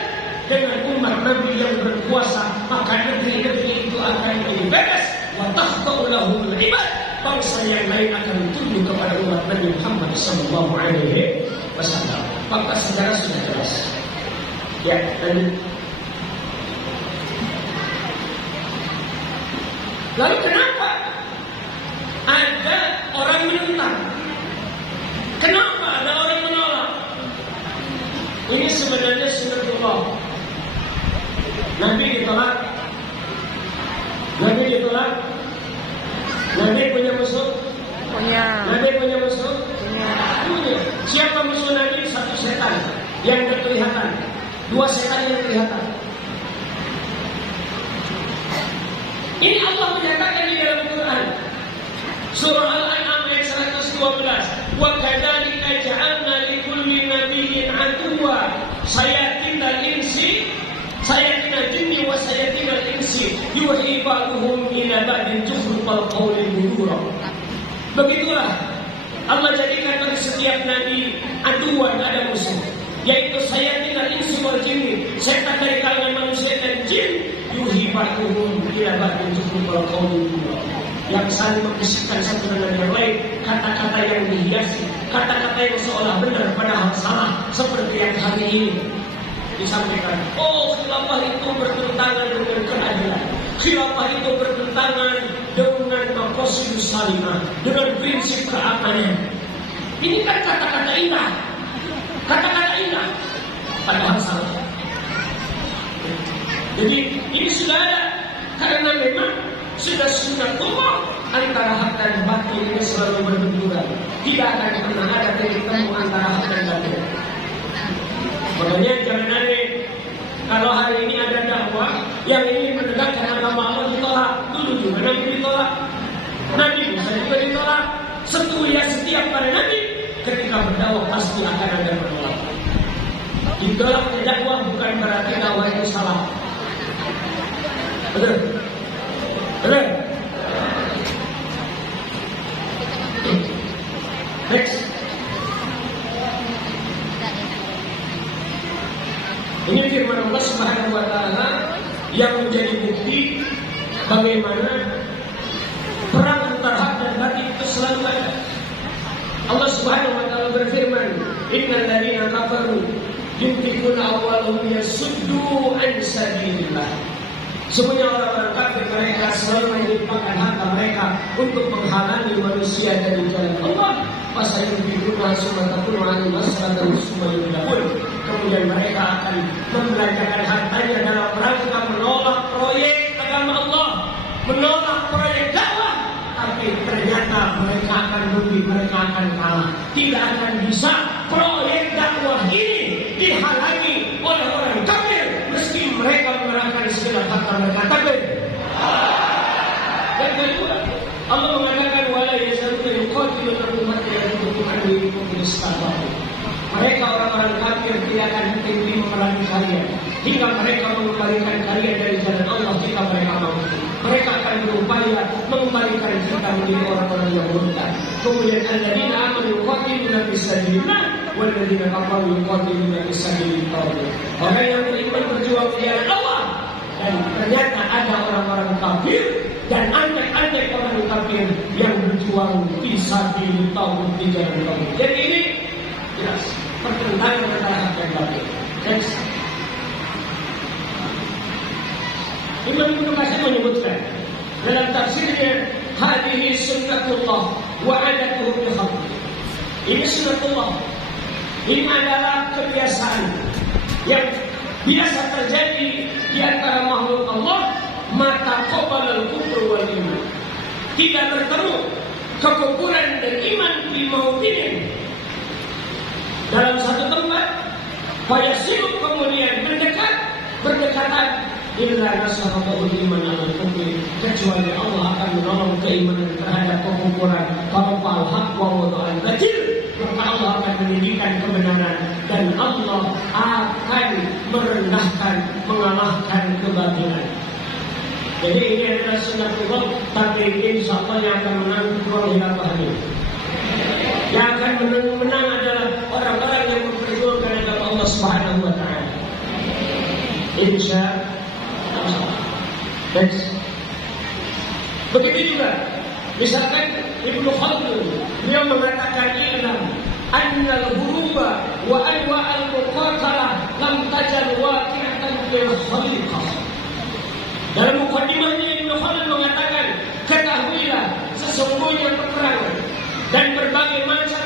dengan umat Nabi yang berkuasa maka negeri-negeri itu akan menjadi bebas. Wa takhda'u lahumul ibad, bangsa yang lain akan tunduk kepada umat Nabi Muhammad sallallahu alaihi wasallam. Maka sejarah sudah jelas. Ya, dan lalu kenapa ada orang menentang? Kenapa ada orang menolak? Ini sebenarnya sunatullah. Nabi ditolak. Nabi ditolak. Nabi punya musuh. Punya. Nabi punya musuh. Punya. Punya. Siapa musuh Nabi? Satu setan yang kelihatan. Dua setan yang kelihatan. Ini Allah menyatakan di dalam Quran. Surah Al-An'am ayat 112. Wa kadzalika ja'alna likulli nabiyyin aduwwa sayatinal insi sayatinal jinni wa sayatinal insi yuhi ba'duhum ila ba'din zukhrufal qawli ghurura. Begitulah Allah jadikan bagi setiap nabi aduan, ada musuh, yaitu sayatinal insi wal jinni, setan dari kalangan manusia dan jin, yuhi ba'duhum ila ba'din zukhrufal qawli ghurura, yang saling membisikkan satu dengan yang lain kata-kata yang dihiasi, kata-kata yang seolah benar padahal salah, seperti yang hari ini disampaikan. Oh, khilafah itu bertentangan dengan keadilan, khilafah itu bertentangan dengan maqasidus salimah, dengan prinsip keamanan. Ini kan kata-kata indah, kata-kata indah padahal salah. Jadi ini sudah ada, karena memang sudah sunnatullah antara hak dan batil ini selalu berbenturan. Tidak akan pernah ada titik temu antara hak dan batil. Makanya jangan aneh kalau hari ini ada dakwah yang ingin menegakkan agama Allah ditolak. Dulu juga Nabi ditolak, Nabi Musa juga ditolak. Setiap pada Nabi ketika berdakwah pasti akan ada penolakan. Ditolak dakwah bukan berarti dakwah itu salah. Betul? Betul? Next. Ini firman Allah Subhanahu wa taala yang menjadi bukti bagaimana perang antara hak dan batil itu selalu ada. Allah Subhanahu wa taala berfirman, "Innal ladzina kafaru yunfiquna amwalahum yasuddu an sabilillah." Semuanya orang-orang kafir mereka selalu menginfakkan harta mereka untuk menghalangi manusia dari jalan Allah. Fasayunfiquna summa takunu 'alaihim hasratan summa yudhafun. Kemudian mereka akan membelanjakan hartanya dalam rangka menolak proyek agama Allah, menolak proyek dakwah. Tapi ternyata mereka akan rugi, mereka akan kalah. Tidak akan bisa proyek dakwah ini dihalangi oleh orang kafir meski mereka mengerahkan segala harta mereka. Takbir. Dan kedua, Allah mengatakan wala yazaluna yuqatilunakum hatta yaruddukum an dinikum in istata'u. Mereka orang-orang kafir tidak akan henti memerangi kalian hingga mereka mengembalikan kalian dari jalan Allah jika mereka mampu. Mereka akan berupaya mengembalikan kita menjadi orang-orang yang murtad. Kemudian alladzina amanu yuqatiluna fi sabilillah walladzina kafaru yuqatiluna fi sabilillah. Orang yang beriman berjuang di jalan Allah, dan ternyata ada orang-orang kafir dan antek-antek orang kafir yang berjuang fi sabilillah di jalan Allah. Jadi ini jelas pertentangan antara hak dan batil. Next. Imam Ibnu Katsir menyebutkan dalam tafsirnya, hadhihi sunnatullah wa 'adatuhu bi khalqi. Ini sunnatullah. Ini adalah kebiasaan yang biasa terjadi di antara makhluk Allah, mata qabala al-kufr wal iman. Tidak bertemu kekufuran dan iman di maudinin dalam satu tempat, fayasilu kemudian berdekatan illa nasarahu iman al-kufri, kecuali Allah akan menolong keimanan terhadap kekufuran. Fa'al haq wa wada'al batil, maka Allah akan meninggikan kebenaran dan Allah akan merendahkan, mengalahkan kebatilan. Jadi ini adalah sunnatullah, tapi insya Allah yang akan menang dua khilafah ini. Yang akan menang adalah orang-orang yang memperjuangkan agama Allah Subhanahu wa taala. Insya Allah. Begitu juga, misalkan Ibnu Khaldun dia mengatakan ilam annal huruba wa anwa'al muqatalah lam tajal waqi'atan fil khaliqah. Dalam mukadimahnya Ibnu Khaldun mengatakan, ketahuilah sesungguhnya peperangan dan berbagai macam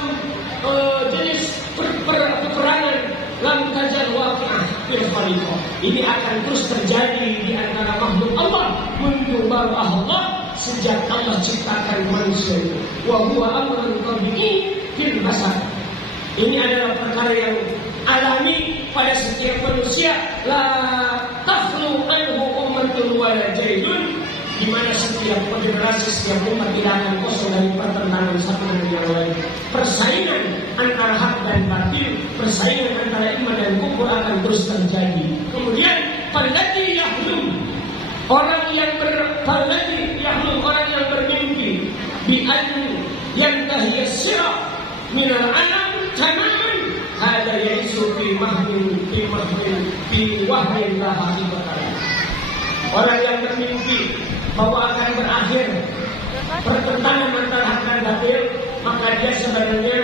jenis peperangan lam tajal waqi'ah fil khaliqah, khaliqah. Ini akan terus terjadi di antara makhluk Allah mundu baru Allah sejak Allah ciptakan manusia itu. Wa huwa amrun tabi'i fil basar. Ini adalah perkara yang alami pada setiap manusia. La takhlu anhu ummatun wala jailun, di mana setiap generasi, setiap umat tidak akan kosong dari pertentangan satu dengan yang lain. Persaingan antara hak dan batil, persaingan antara iman dan kufur akan terus terjadi. Kemudian palladzi yahlum, orang yang orang yang bermimpi bi an yantahi as-sirat min al-alam tamaman, hada ya'isu fi wahyin la haqiqatan. Orang yang bermimpi bahwa akan berakhir pertentangan antara hak dan batil, maka dia sebenarnya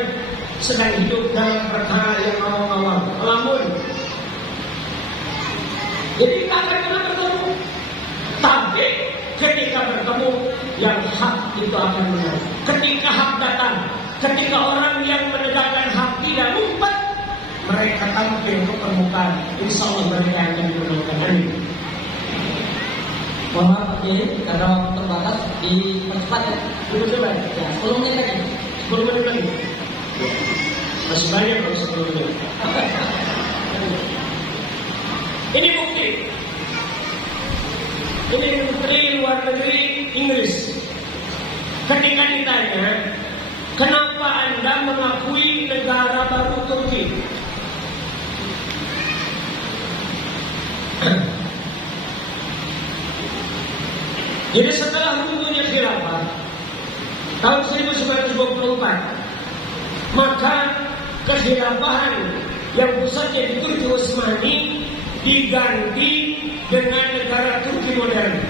sedang hidup dalam perkara yang awam-awam, lamun. Jadi tak akan pernah bertemu. Tapi ketika bertemu, yang hak itu akan menang. Ketika hak datang, ketika orang yang menegakkan hak tidak ngumpet, mereka tampil ke permukaan. Insya Allah mereka akan menemukan. Amin. Mohon maaf Pak Kiai, karena waktu terbatas dipercepat ya. Coba Ya, 10 menit lagi. 10 menit lagi. Masih banyak kalau 10 menit. Ini bukti. Ini Menteri Luar Negeri Inggris. Ketika ditanya, kenapa Anda mengakui negara baru Turki? Jadi setelah runtuhnya khilafah tahun 1924, maka kekhilafahan yang pusatnya di Turki Utsmani diganti dengan negara Turki modern,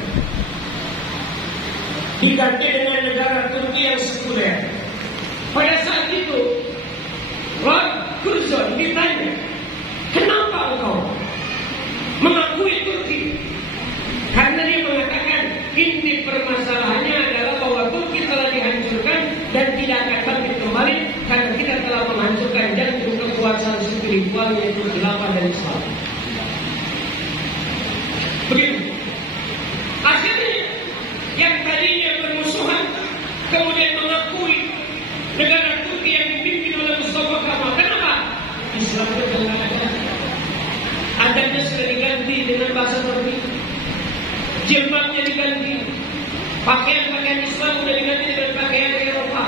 diganti dengan negara Turki yang sekuler. Pada saat itu Lord Curzon ditanya, kenapa engkau mengakui Turki? Karena dia mengatakan inti permasalahannya adalah bahwa Turki telah dihancurkan dan tidak akan bangkit kembali karena kita telah menghancurkan jantung kekuasaan spiritual yaitu khilafah dan Islam. Begitu. Akhirnya yang tadinya bermusuhan kemudian mengakui negara Turki yang dipimpin oleh Mustafa Kemal. Kenapa? Islam itu tidak ada. Adanya sudah diganti dengan bahasa Turki. Jilbabnya diganti, pakaian Islam sudah diganti dengan pakaian Eropa.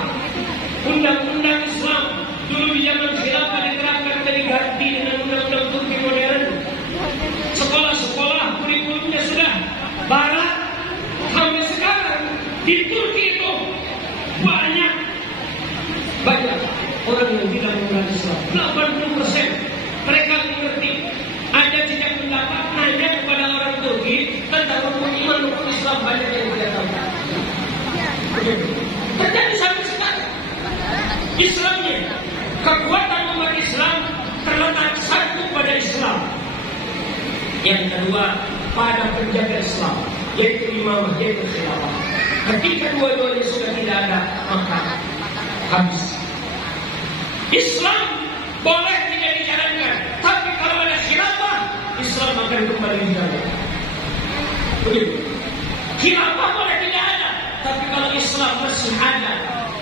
Undang-undang Islam dulu di zaman khilafah diterapkan dan diganti dengan undang-undang Turki modern. Sekolah-sekolah kurikulumnya sudah barat. Sampai sekarang di Turki itu banyak orang yang tidak mengenal Islam. 80% mereka mengerti. Ada jejak pendapat nanya kepada orang Turki tentang rukun iman, rukun Islam, banyak yang tidak tahu. Terjadi sampai sekarang. Islamnya, kekuatan umat Islam terletak satu pada Islam. Yang kedua pada penjaga Islam, yaitu imamah, yaitu khilafah. Ketika dua-duanya sudah tidak ada, maka habis. Islam boleh tidak dijalankan, tapi kalau ada khilafah, Islam akan kembali dijalankan. Begitu. Khilafah boleh tidak ada, tapi kalau Islam masih ada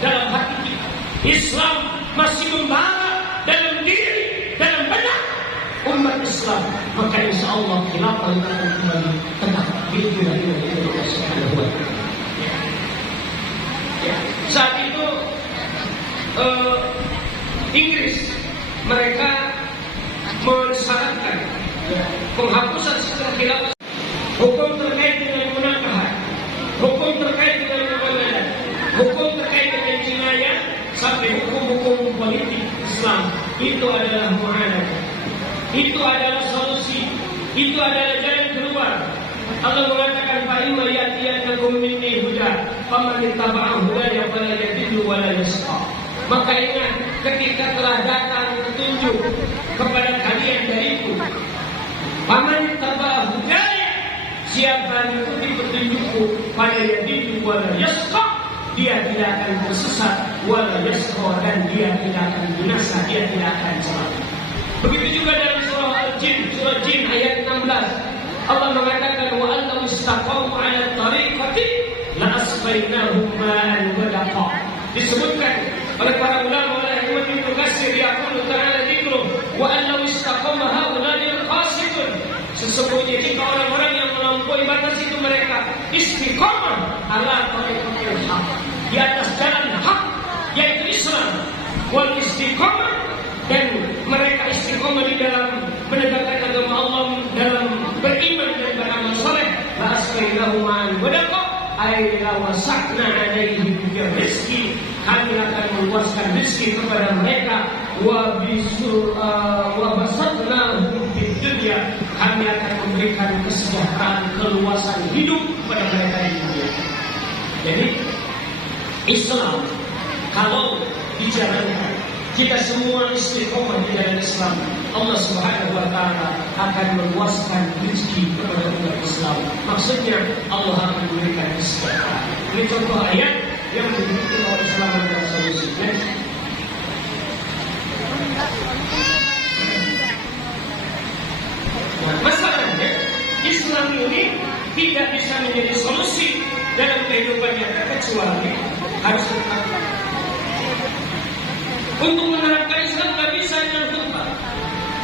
dalam hati kita, Islam masih membara dalam diri, dalam benak umat Islam, maka insya Allah khilafah itu akan kembali tegak. Bila Allah Subhanahu wa Ta'ala. Saat itu Inggris mereka mensyaratkan penghapusan sistem khilafah, hukum terkait dengan munakahat, hukum terkait dengan muamalah, hukum terkait dengan jinayah, sampai hukum-hukum politik Islam. Itu adalah muamalah, itu adalah solusi, itu adalah jalan keluar. Allah mengatakan fa'imma ya'tiyannakum minni huda faman ittaba'a hudaya fala yadillu wa la yashqa. Maka ingat, ketika telah datang petunjuk kepada kalian dariku, faman ittaba'a hudaya, siapa yang mengikuti petunjukku, fala yadillu wa la yashqa, dia tidak akan tersesat, wa la yashqa, dan dia tidak akan binasa, dia tidak akan celaka. Begitu juga dalam surah Al-Jin, surah Surah Jin ayat 16. Allah mengatakan wa annahu istaqamu 'ala tariqati la asqainahum ma'an ghadaqa. Disebutkan oleh para ulama, oleh Imam Ibnu Katsir, yaqulu ta'ala dzikru wa annahu istaqama haula'i al-qasidun. Sesungguhnya jika orang-orang yang melampaui batas itu mereka istiqamah ala tariqatil haq, di atas jalan hak yaitu Islam, wal istiqamah, dan mereka istiqamah di dalam menegakkan agama Allah, dalam beriman dan beramal saleh, la asqainahum ma'an ghadaqa ay la wasaqna 'alaihim rizqi, kami akan meluaskan rezeki kepada mereka, wa basatnahum fid dunya, kami akan memberikan kesejahteraan, keluasan hidup kepada mereka di dunia. Jadi Islam kalau dijalankan, jika semua istiqomah di dalam Islam, Allah Subhanahu wa taala akan meluaskan rezeki kepada umat Islam. Maksudnya Allah akan memberikan kesejahteraan. Ini contoh ayat yang dimiliki oleh Islam dan solusinya. Nah, masalahnya Islam ini tidak bisa menjadi solusi dalam kehidupan nyata kecuali harus dilakukan. Untuk menerapkan Islam nggak bisa dengan khutbah,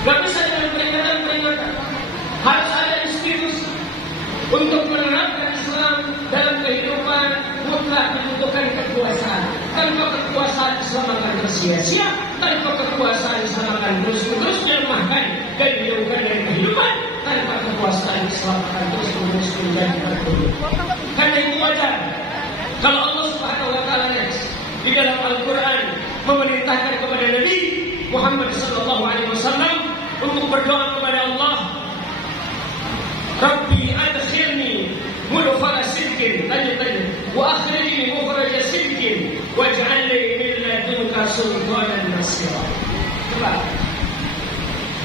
nggak bisa dengan peringatan-peringatan. Harus ada institusi. Untuk menerapkan Islam dalam kehidupan mutlak dibutuhkan kekuasaan. Tanpa kekuasaan Islam akan tersia-sia. Tanpa kekuasaan Islam akan terus-menerus dilemahkan dan dijauhkan dari kehidupan. Tanpa kekuasaan Islam akan terus-menerus menjadi terpuruk. Karena itu wajar kalau Allah Subhanahu wa taala di dalam Al-Quran memerintahkan kepada Nabi Muhammad sallallahu alaihi wasallam untuk berdoa kepada Allah, Rabbi adkhilni mudkhala sidqin, lanjut wa akhrijni mukhraja sidqin waj'al li min ladunka sultanan nasira. Coba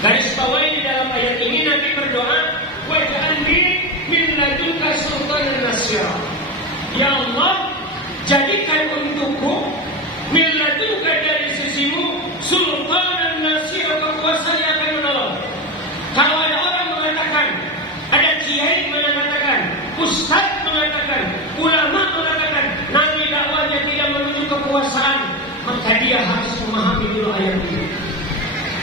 garis bawahi di dalam ayat ini Nabi berdoa, waj'al li min ladunka sultanan nasira. Ya Allah, jadikan untukku min ladunka, dari sisimu, sultanan nasira, kekuasaan yang akan menolong. Kalau ada orang mengatakan, ada kiai mengatakan, ustaz mengatakan, ulama mengatakan, Nabi dakwahnya tidak menuju kekuasaan, maka dia harus memahami dulu ayat ini.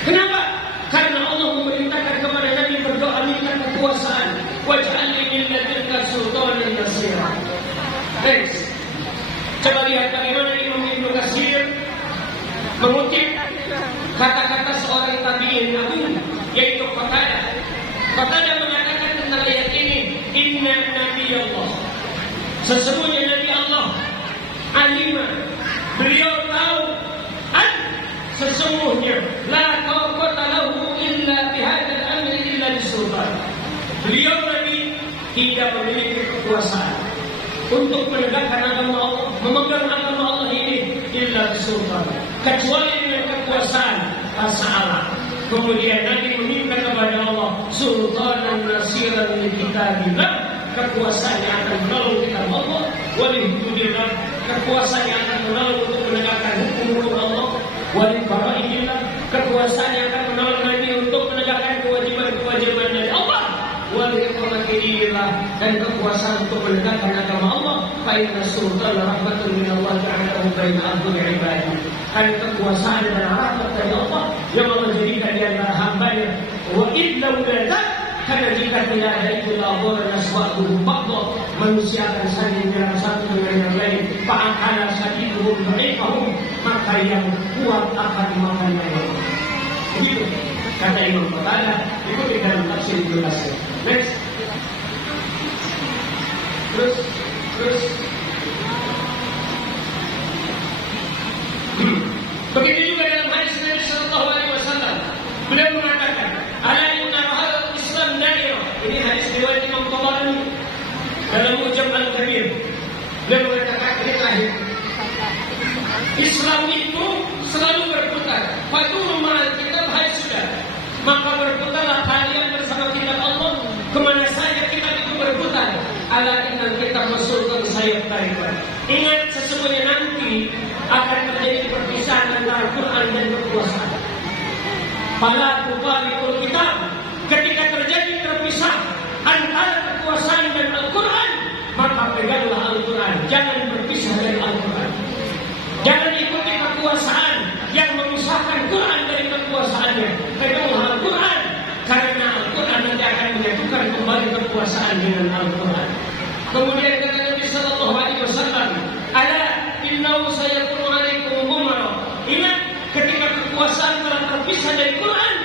Kenapa? Karena Allah memerintahkan kepada Nabi berdoa minta kekuasaan. Waj'al li min ladunka sultanan nasira. Next. Coba lihat bagaimana Imam Ibnu Katsir mengutip kata-kata seorang tabi'in agung, yaitu Qatadah. Qatadah mengatakan tentang ayat ini, inna nabiyallah, sesungguhnya Nabi Allah, alima, beliau tahu, sesungguhnya la tawqata lahu illa bihadzal amri illa bisultan. Beliau Nabi tidak memiliki kekuasaan untuk menegakkan agama Allah, memegang agama Allah ini illa bisultan, kecuali dengan kekuasaan Ta'ala. Kemudian Nabi meminta kepada Allah sultanan nasiran li kitabillah, kekuasaan yang akan menolong kitab Allah, wali hududillah, kekuasaan yang akan menolong untuk menegakkan hukum-hukum Allah, wali faraidillah, kekuasaan yang akan menolong Nabi untuk menegakkan kewajiban-kewajiban dari Allah, wali iqamatillah, dan kekuasaan untuk menegakkan agama Allah. Fa inna sultana rahmatun min Allah ta'ala baina abdi ibadi. Karena kekuasaan dan rahmat dari Allah yang Allah jadikan di antara hamba-Nya. Wa idza uladzat, karena jika tidak ada itu Allah naswa'uhu ba'dha, manusia akan saling menyerang satu dengan yang lain. Fa'akala sadiquhum dhaifahum, maka yang kuat akan makan yang lemah. Begitu kata Imam Qatadah, ikuti dalam tafsir Ibnu Katsir. Next. Terus. Begitu juga dalam hadis Nabi sallallahu alaihi wasallam, beliau mengatakan, ala inna hadzal Islam dairah. Ini hadis riwayat Imam Tabarani dalam Mu'jam Al-Kabir. Beliau mengatakan, ini terakhir, Islam itu selalu berputar. Faduru ma'al kitab, hai sudah, maka berputarlah kalian bersama kitab Allah. Kemana saja kitab itu berputar, ala inna kitab masukkan sayap tarikan. Ingat, sesungguhnya nanti akan terjadi perpisahan antara Quran dan kekuasaan. Fala tufarriqul kitab, ketika kekuasaan dengan Al-Quran. Kemudian kata Nabi Sallallahu Alaihi Wasallam, "Ala innahu sayakunu alaikum umara." Ingat, ketika kekuasaan telah terpisah dari Quran,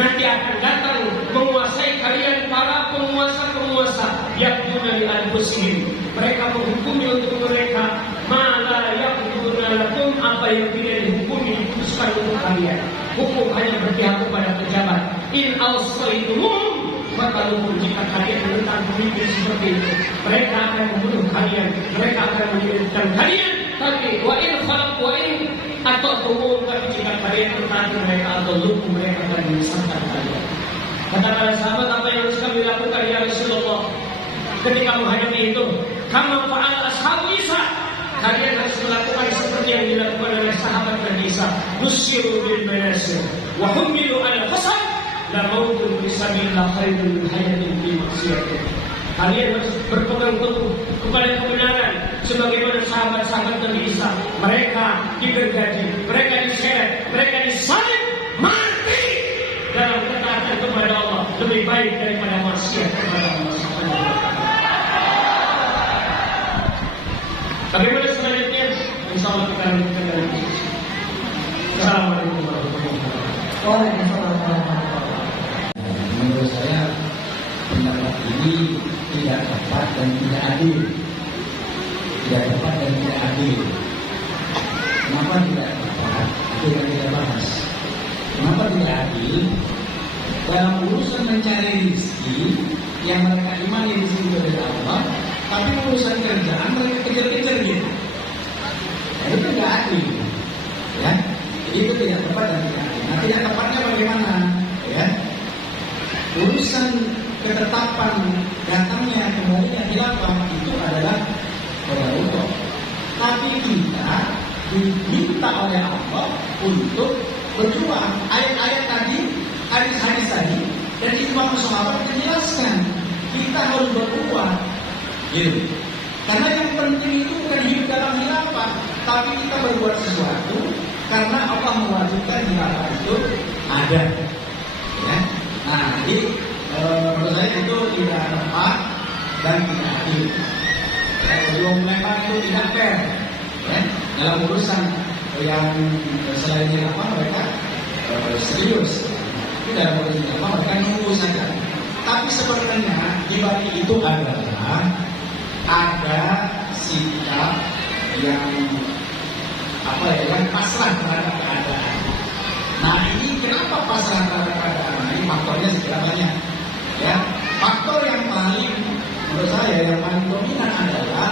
nanti akan datang menguasai kalian para penguasa-penguasa yaqduna li anfusihim. Mereka menghukumi untuk mereka mala yaqduna lakum, apa yang tidak dihukumi diputuskan untuk kalian. Hukum hanya berpihak kepada pejabat. In awsaitumum, maka jika kalian menentang pemimpin seperti itu, mereka akan membunuh kalian, mereka akan menyulitkan kalian. Tapi wa in khalaq wa in atau umum, tapi jika kalian bertahan mereka atau lupa, mereka akan menyesatkan kalian. Kata para sahabat, apa yang harus kami lakukan ya Rasulullah ketika menghadapi itu? Kama fa'al ashabu Isa, kalian harus melakukan seperti yang dilakukan oleh sahabat Nabi Isa. Nusiru bil manasir wa humilu ala fasad la mautun bisabilillah khairun min hayatin fi maksiatin. Kalian harus berpegang teguh kepada kebenaran sebagaimana sahabat-sahabat Nabi Isa. Mereka digergaji, mereka diseret, mereka disalib, mati dalam ketaatan kepada Allah lebih baik daripada maksiat kepada Allah Subhanahu wa taala. Bagaimana selanjutnya? Insyaallah kita lanjutkan dalam diskusi. Assalamualaikum warahmatullahi wabarakatuh. Waalaikumsalam warahmatullahi wabarakatuh. Menurut saya pendapat ini tidak tepat dan tidak adil. Tidak tepat dan tidak adil. Kenapa tidak tepat? Itu yang kita bahas. Kenapa tidak adil? Dalam urusan mencari rezeki yang mereka imani rezeki dari Allah, tapi urusan kerjaan mereka kejar-kejar gitu. Jadi itu tidak adil. Ya, jadi itu tidak tepat dan tidak adil. Nah, tidak tepatnya bagaimana? Ya, urusan ketetapan datangnya kembalinya khilafah itu adalah Allah. Tapi kita diminta oleh Allah untuk berjuang. Ayat-ayat tadi, hadis-hadis tadi, dan ijma sahabat menjelaskan kita harus berbuat. Gitu. Karena yang penting itu bukan hidup dalam khilafah, tapi kita berbuat sesuatu karena Allah mewajibkan khilafah itu ada. Ya. Nah, jadi menurut saya itu tidak tepat dan tidak adil. Belum memang itu tidak fair. Ya. Dalam urusan yang selain khilafah mereka serius. Itu dalam urusan khilafah mereka nunggu saja. Tapi sebenarnya di balik itu adalah ada sikap yang yang pasrah terhadap keadaan. Nah, ini kenapa pasrah terhadap keadaan? Nah, ini faktornya segala banyak. Ya, faktor yang paling menurut saya yang paling dominan adalah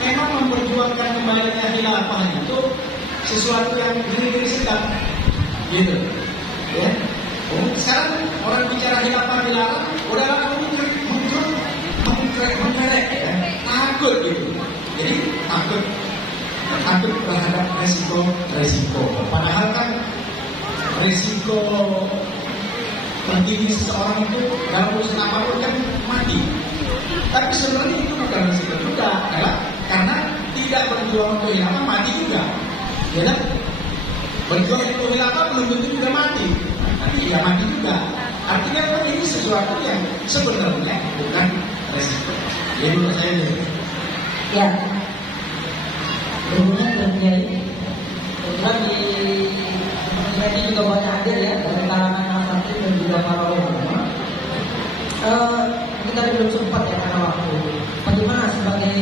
memang memperjuangkan kembalinya khilafah itu sesuatu yang diri sedang, gitu. Ya, sekarang orang bicara khilafah dilarang, udahlah kamu mengkelek, ya, takut gitu. Jadi takut terhadap resiko. Padahal kan resiko bagi seseorang itu dalam urusan apapun kan mati. Tapi sebenarnya itu bukan resiko juga, karena tidak berjuang untuk khilafah mati juga. Ya, berjuang untuk khilafah belum tentu juga mati, tapi ya mati juga. Artinya kan ini sesuatu yang sebenarnya bukan resiko. Jadi menurut saya ini. Ya, berhubungan dengan Kiai, kebetulan di ini juga banyak hadir ya dari kalangan asatid dan juga para ulama. Kita belum sempat ya karena waktu. Bagaimana sebagai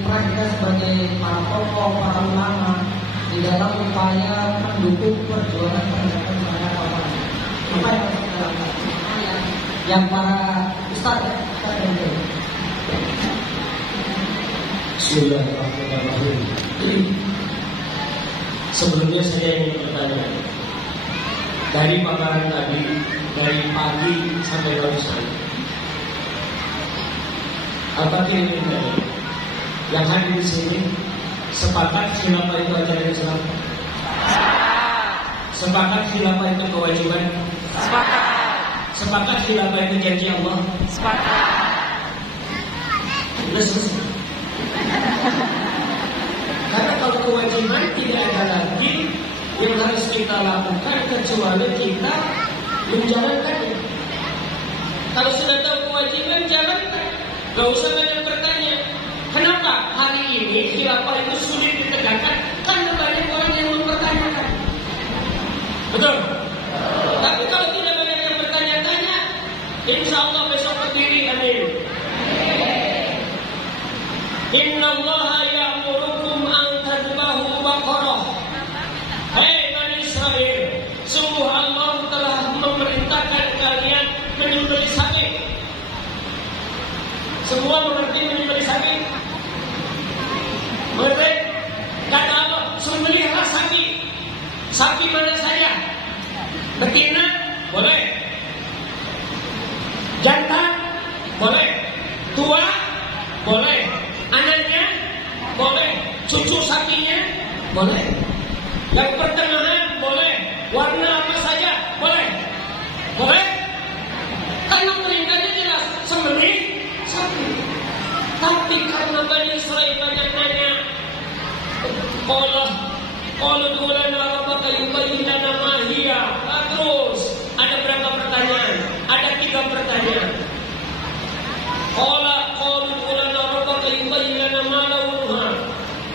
peran kita sebagai para tokoh, para ulama di dalam upaya mendukung perjuangan penegakan terhadap apa yang harus kita lakukan? Yang para ustaz ya, Bismillahirrahmanirrahim. Sebelumnya saya ingin bertanya, dari paparan tadi, dari pagi sampai barusan, apa kira-kira yang hadir di sini sepakat khilafah itu ajaran Islam? Sepakat khilafah itu kewajiban? Sepakat khilafah itu janji Allah? Sudah selesai. Karena kalau kewajiban tidak ada lagi yang harus kita lakukan kecuali kita menjalankannya. Kalau sudah tahu kewajiban, jalankan. Gak usah banyak bertanya. Kenapa hari ini khilafah itu sulit ditegakkan? Karena banyak orang yang mempertanyakan. Betul? Tapi kalau tidak banyak yang bertanya-tanya, insya Allah besok berdiri. Amin. Inna Allah ya'murukum an tadbahu baqarah. Hei Bani Israel, sungguh Allah telah memerintahkan kalian menyembelih sapi. Semua mengerti menyembelih sapi? Mengerti? Kata Allah, sembelihlah sapi. Sapi mana saja? Betina? Boleh. Jantan? Boleh. Tua? Boleh. Anaknya? Boleh. Cucu sapinya? Boleh. Yang pertengahan? Boleh. Warna apa saja? Boleh. Boleh? Karena perintahnya jelas, sembelih sapi. Tapi karena Bani Israel banyak nanya, Qala dulana rabbaka yubayyin lana ma hiya. Terus ada berapa pertanyaan? Ada 3 pertanyaan. Qala dulana rabbaka yubayyin lana ma launuha.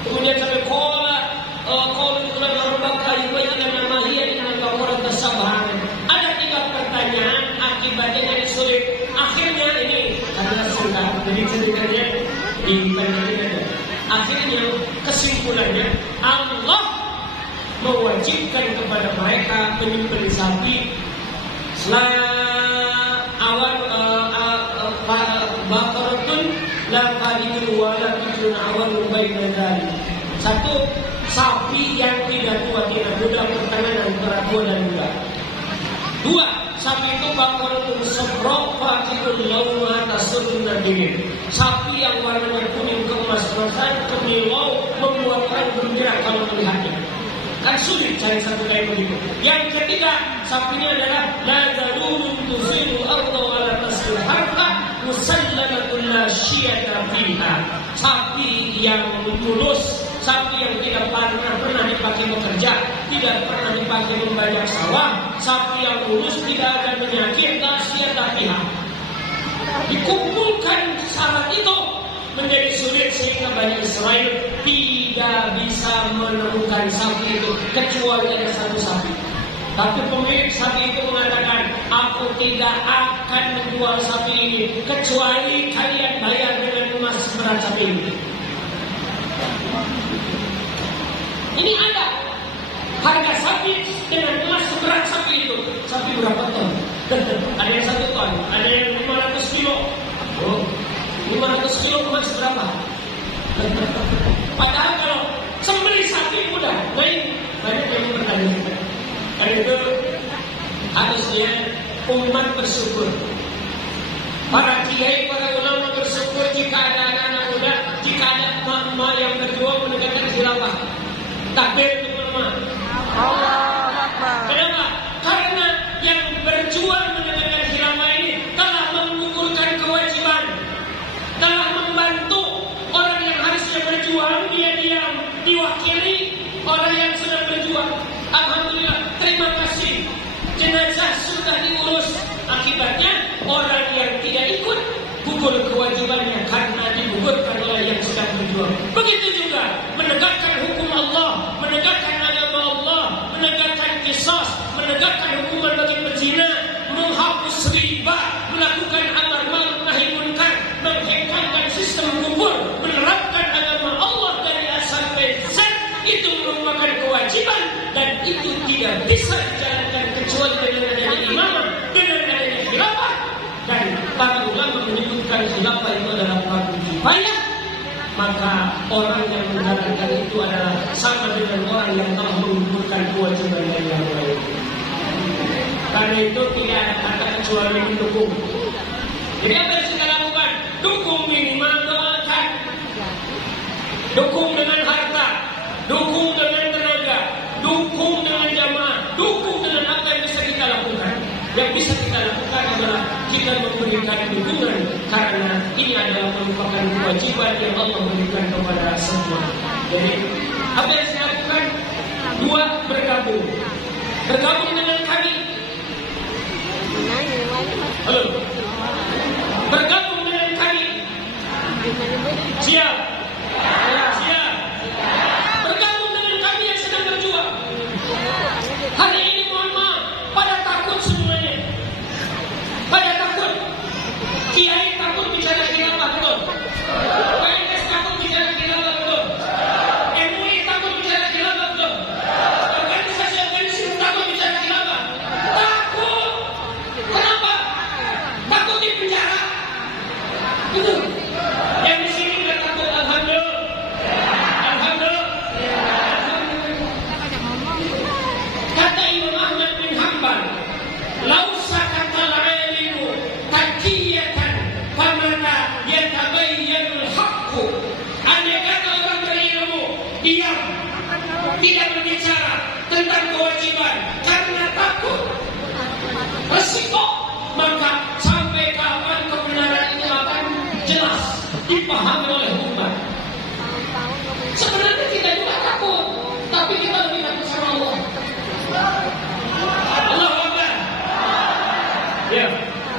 Kemudian sampai qala dulana rabbaka yubayyin lana ma hiya innal ghafura tasabbahan. Ada 3 pertanyaan, akibatnya jadi sulit. Akhirnya ini karena sudah jadi ceritanya dibandingkan. Akhirnya kesimpulannya Allah mewajibkan kepada mereka menyembelih sapi baqaratun la qalidun wa la bidun awan baina dzalik. 1, sapi yang tidak tua, tidak muda, pertengahan antara tua dan muda. 2, sapi itu baqaratun safra faqiul lawnha tasurrun nadin. Sapi yang warnanya kuning keemas-emasan, kemilau, membuat orang bergerak kalau melihatnya. Kan sulit cari satu kayak begitu. Yang ketiga, sapinya adalah la zarurun tusiru arda wa la tasir harta musallamatul la syiyata fiha. Sapi yang mulus, sapi yang tidak pernah dipakai bekerja, tidak pernah dipakai membajak sawah, sapi yang mulus, tidak ada penyakit, la syiyata fiha. Dikumpulkan syarat itu menjadi sulit sehingga Bani Israel tidak bisa menemukan sapi itu kecuali ada 1 sapi. Tapi pemilik sapi itu mengatakan, aku tidak akan menjual sapi ini kecuali kalian bayar dengan emas seberat sapi ini. Ini ada harga sapi dengan emas seberat sapi itu. Sapi berapa ton? Ada yang 1 ton, ada yang 500 kilo. 500 kilo emas berapa? Padahal kalau sembelih sapi mudah, baik banyak yang bertanya. Karena itu harusnya umat bersyukur. Para kiai, para ulama bersyukur jika ada anak-anak muda, jika ada emak-emak yang berjuang menegakkan khilafah. Takbir untuk emak. Allahu Akbar. Kenapa? Karena yang berjuang menegakkan khilafah ini telah mengukurkan kewajiban, telah membantu orang yang harusnya berjuang, dia diam, diwakili orang yang sedang berjuang. Alhamdulillah, terima kasih. Jenazah sudah diurus. Akibatnya orang yang tidak ikut gugur kewajibannya karena digugurkan oleh yang sedang berjuang. Begitu juga menegakkan hukum Allah, menegakkan agama Allah, menegakkan qisas, menegakkan hukuman bagi pezina, menghapus riba, melakukan amar ma'ruf nahi munkar, menghilangkan sistem kubur, menerapkan agama Allah dari A sampai Z. Itu merupakan kewajiban dan itu tidak bisa dijalankan kecuali dengan adanya imamah, dengan adanya khilafah. Dan para ulama menyebutkan khilafah itu adalah fardu kifayah. Maka orang yang menjalankan itu adalah sama dengan orang yang telah mengumpulkan kewajiban dari yang lain. Karena itu tidak ada kata kecuali mendukung. Jadi apa yang kita lakukan? Dukung, minimal doakan. Dukung dengan harta, dukung dengan tenaga, dukung dengan jamaah, dukung dengan apa yang bisa kita lakukan. Yang bisa kita lakukan adalah kita memberikan dukungan, karena ini adalah merupakan kewajiban yang Allah berikan kepada semua. Jadi apa yang saya lakukan? 2, bergabung. Bergabung dengan kami. Halo. Bergabung dengan kami.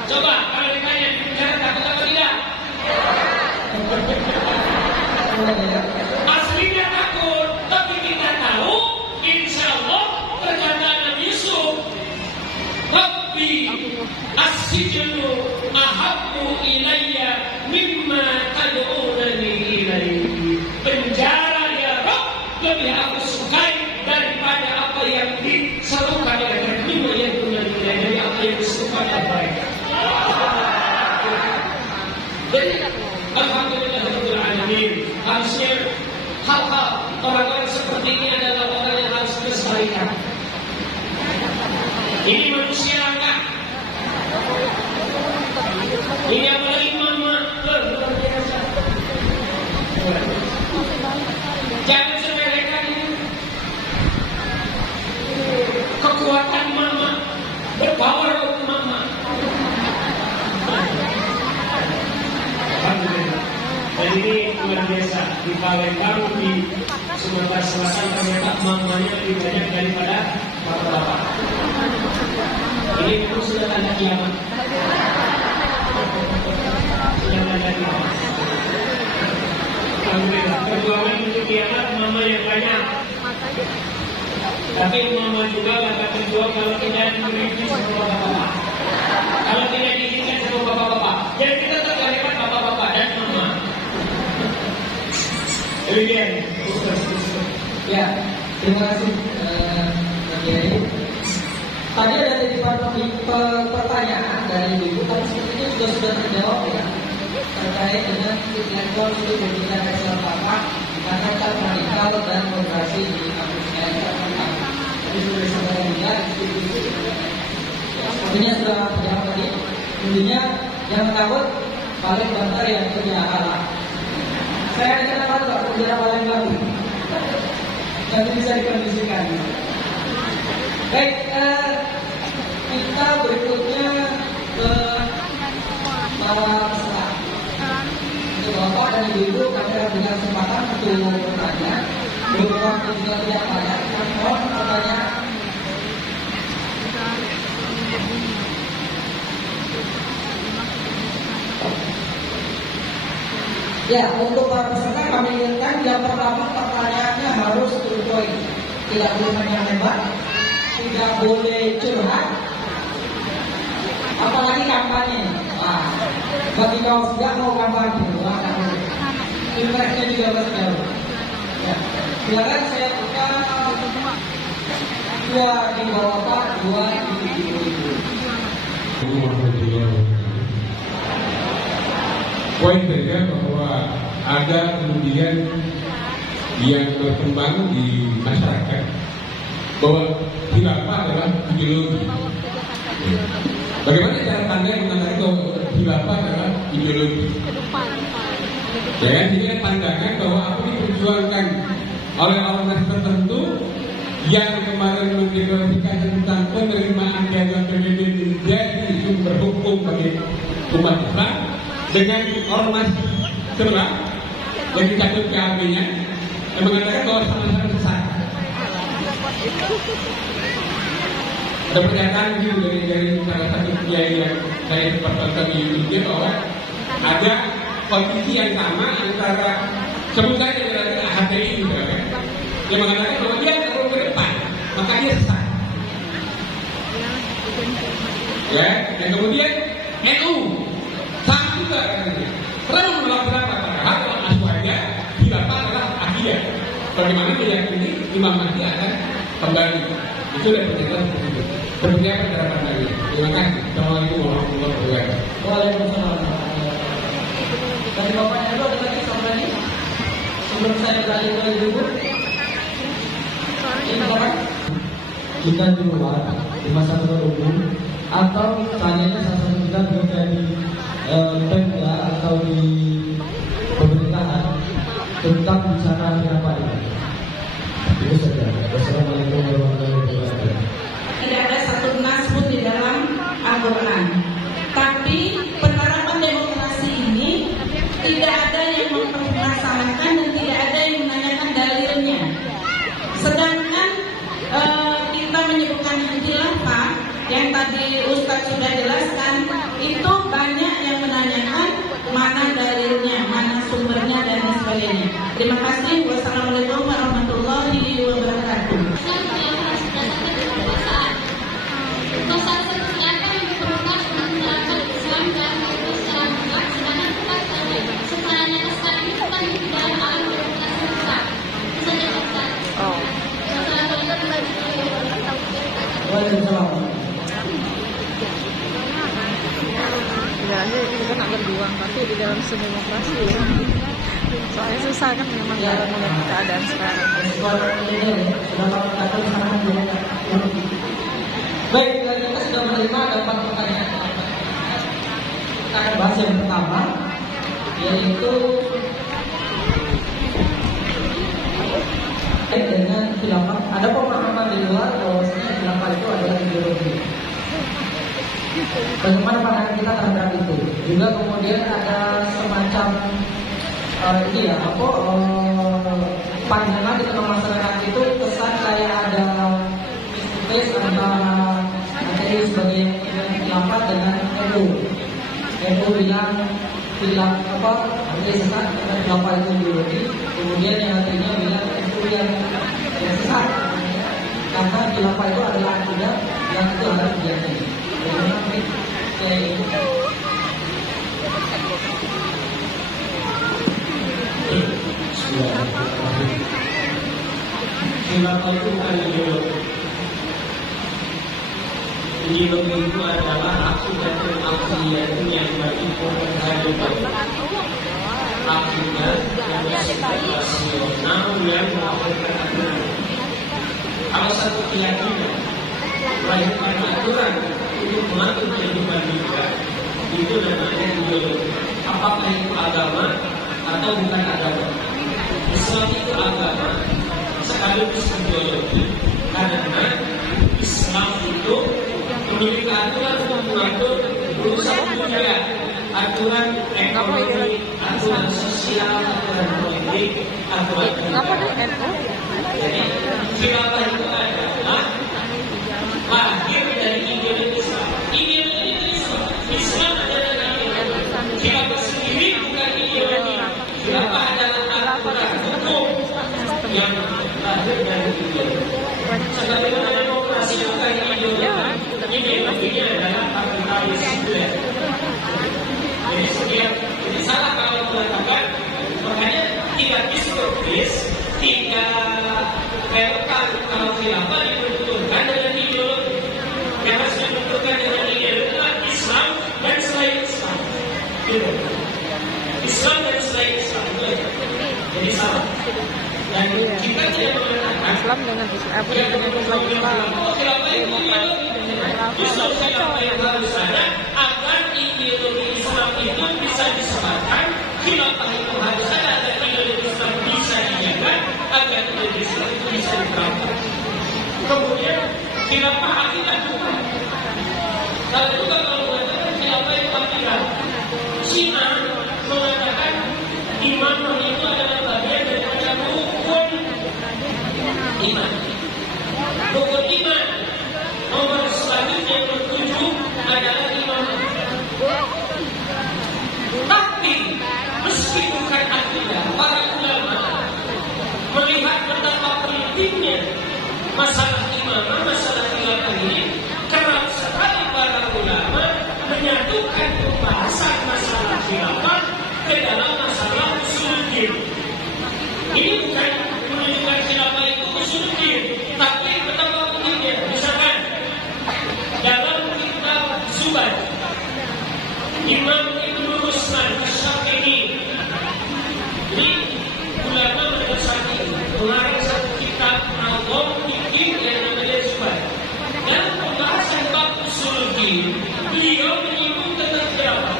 Coba kalau ditanya di penjara takut apa tidak? Aslinya takut, tapi kita tahu insya Allah perkataan Nabi Yusuf, Rabbi as-sijnu ahabbu ilayya mimma tad'unani ilaihi. Penjara ya Rabb lebih aku sukai daripada apa yang diserukan oleh mereka yang punya dari apa yang disukai oleh mereka. Jadi alhamdulillahirabbil alamin. Harusnya hal-hal orang-orang seperti ini adalah orang yang harus dilestarikan. Ini manusia langka. Ini apalagi mama luar biasa. Jangan sepelekan kekuatan mama, berpower of mama. Dan ini luar biasa. Di Palembang, di Sumatera Selatan ternyata mamanya lebih banyak daripada bapak-bapak. Ini pun sudah tanda kiamat. Sudah tanda kiamat. Alhamdulillah, perjuangan untuk kiamat mama yang banyak. Tapi mama juga bakal berjuang kalau tidak diizinkan sama bapak-bapak. Kalau tidak diizinkan sama bapak-bapak, jadi kita tetap hebat bapak-bapak dan mama. Demikian. Ya, terima kasih Pak Kiai. Tadi ada titipan pertanyaan dari Ibu, tapi sepertinya juga sudah terjawab ya, terkait dengan level untuk memberikan Excel Bapak dikarenakan radikal dan moderasi di kampusnya yang terkentang. Jadi sudah disampaikan juga institusi. Sepertinya sudah terjawab tadi. Intinya jangan takut, balik bantar yang punya akal. Saya akan apa Pak, penjara paling baru. Nanti bisa dikondisikan. Baik, kita berikutnya ke para peserta. Untuk Bapak dan Ibu, kami akan berikan kesempatan untuk bertanya. Beberapa waktu juga tidak banyak, mohon pertanyaan. Ya, untuk para peserta kami ingatkan yang pertama pertanyaannya harus to the point. Tidak boleh panjang lebar, tidak boleh curhat, apalagi kampanye. Nah, bagi kaum tidak mau kampanye, wah tak boleh. Pilpresnya juga masih jauh. Ya, silakan saya buka dua di bawah Pak, dua di Ibu. Poin saja bahwa ada kemudian yang berkembang di masyarakat bahwa khilafah adalah ideologi. Bagaimana cara Anda mengatakan bahwa khilafah adalah ideologi? Ya kan, ini kan pandangan bahwa apa yang diperjuangkan oleh ormas tertentu yang kemarin mendeklarasikan tentang penerimaan piagam PBB menjadi sumber hukum bagi umat Islam dengan ormas sebelah yang dicabut PAB-nya yang mengatakan bahwa sama-sama sesat. Ada pernyataan gitu dari salah satu kiai yang saya pertonton di YouTube bahwa ada kondisi yang sama antara sebut saja dari HTI juga kan, yang mengatakan bahwa dia terlalu ke depan, maka dia sesat. Ya, dan kemudian NU sama juga katanya. Selalu menolak pendapat padahal dalam aswanya khilafah adalah akidah. Bagaimana meyakini Imam Mahdi akan kembali? Itu adalah pernyataan seperti itu. Seperti apa cara pandangnya? Terima kasih. Assalamualaikum warahmatullahi wabarakatuh. Waalaikumsalam. Dari Bapaknya itu ada lagi sama lagi? Sebelum saya beralih ke Ibu. Ini Bapak. Kita di luar di masa umum atau seandainya salah satu kita berada di Pemda atau di pemerintahan tetap bicara apa ini. Itu saja. Wassalamualaikum warahmatullahi wabarakatuh. Tidak ada satu nas pun di dalam Al-Quran. Tapi penerapan demokrasi ini tidak ada yang mempermasalahkan dan tidak ada yang menanyakan dalilnya. Sedangkan kita menyebutkan khilafah yang tadi Ustaz sudah jelaskan itu sebenarnya kita nggak berjuang, tapi di dalam demokrasi ya. Soalnya susah kan memang dalam melihat keadaan sekarang. Baik, kita sudah menerima ada 4 pertanyaan. Kita akan bahas yang pertama, yaitu dengan khilafah. Ada pemahaman di luar bahwasanya khilafah itu adalah ideologi. Bagaimana pandangan kita terhadap itu? Juga kemudian ada semacam pandangan di tengah masyarakat itu kesan kayak ada face antara ATI sebagai khilafah dengan NU. NU bilang sesat karena khilafah itu ideologi. Kemudian yang artinya bilang NU yang sesat karena khilafah itu adalah akidah yang itu adalah kebiasaan. Khilafah itu bukan ideologi. Ideologi itu adalah akidah yang berimpun terhadap akidah yang rasional yang melahirkan aturan. Kalau satu keyakinan melahirkan aturan untuk mengatur kehidupan kita, itu namanya ideologi. Apakah itu agama atau bukan agama? Islam itu agama sekaligus ideologi, karena Islam itu memiliki aturan untuk mengatur urusan dunia, aturan ekonomi, aturan sosial, aturan politik, aturan kehidupan. Jadi khilafah itu adalah lahir dari ideologi Islam. Ideologi Islam adalah ideologi. Khilafah sendiri bukan ideologi. Khilafah adalah aturan hukum yang lahir dari ideologi. Sebagaimana demokrasi bukan ideologi. Ideologinya adalah kapitalisme. Jadi salah kalau mengatakan, makanya tidak diskursus, tidak relevan kalau khilafah dibenturkan dengan ideologi. Yang harus dibenturkan dengan ideologi adalah Islam dan selain Islam. Islam dan selain Islam itu aja. Jadi salah. Dan kita tidak mengatakan Islam dengan Islam, demokrasi Islam yang harus ada agar ideologi Islam itu bisa disebarkan. Khilafah itu harus ada agar ideologi Islam bisa dijaga, agar ideologi Islam itu bisa diterapkan. Kemudian khilafah akidah bukan. Kalau juga kalau mengatakan khilafah itu akidah, Cina mengatakan imam itu adalah bagian daripada rukun iman. Rukun iman nomor selanjutnya yang ke-7 adalah imam. Tapi meski bukan akidah, para ulama melihat betapa pentingnya masalah imamah, masalah khilafah ini, kerap sekali para ulama menyatukan pembahasan masalah khilafah ke dalam masalah usuluddin. Ini bukan menunjukkan khilafah itu usuluddin, tapi betapa pentingnya. Misalkan dalam kitab Zubat, Imam Ibnu Ruslan Asy-Syafi'i, ini ulama Syafi'i mengarang satu kitab Al-Qom Fikih yang namanya Zubat. Dalam pembahasan bab usuluddin, beliau menyinggung tentang khilafah.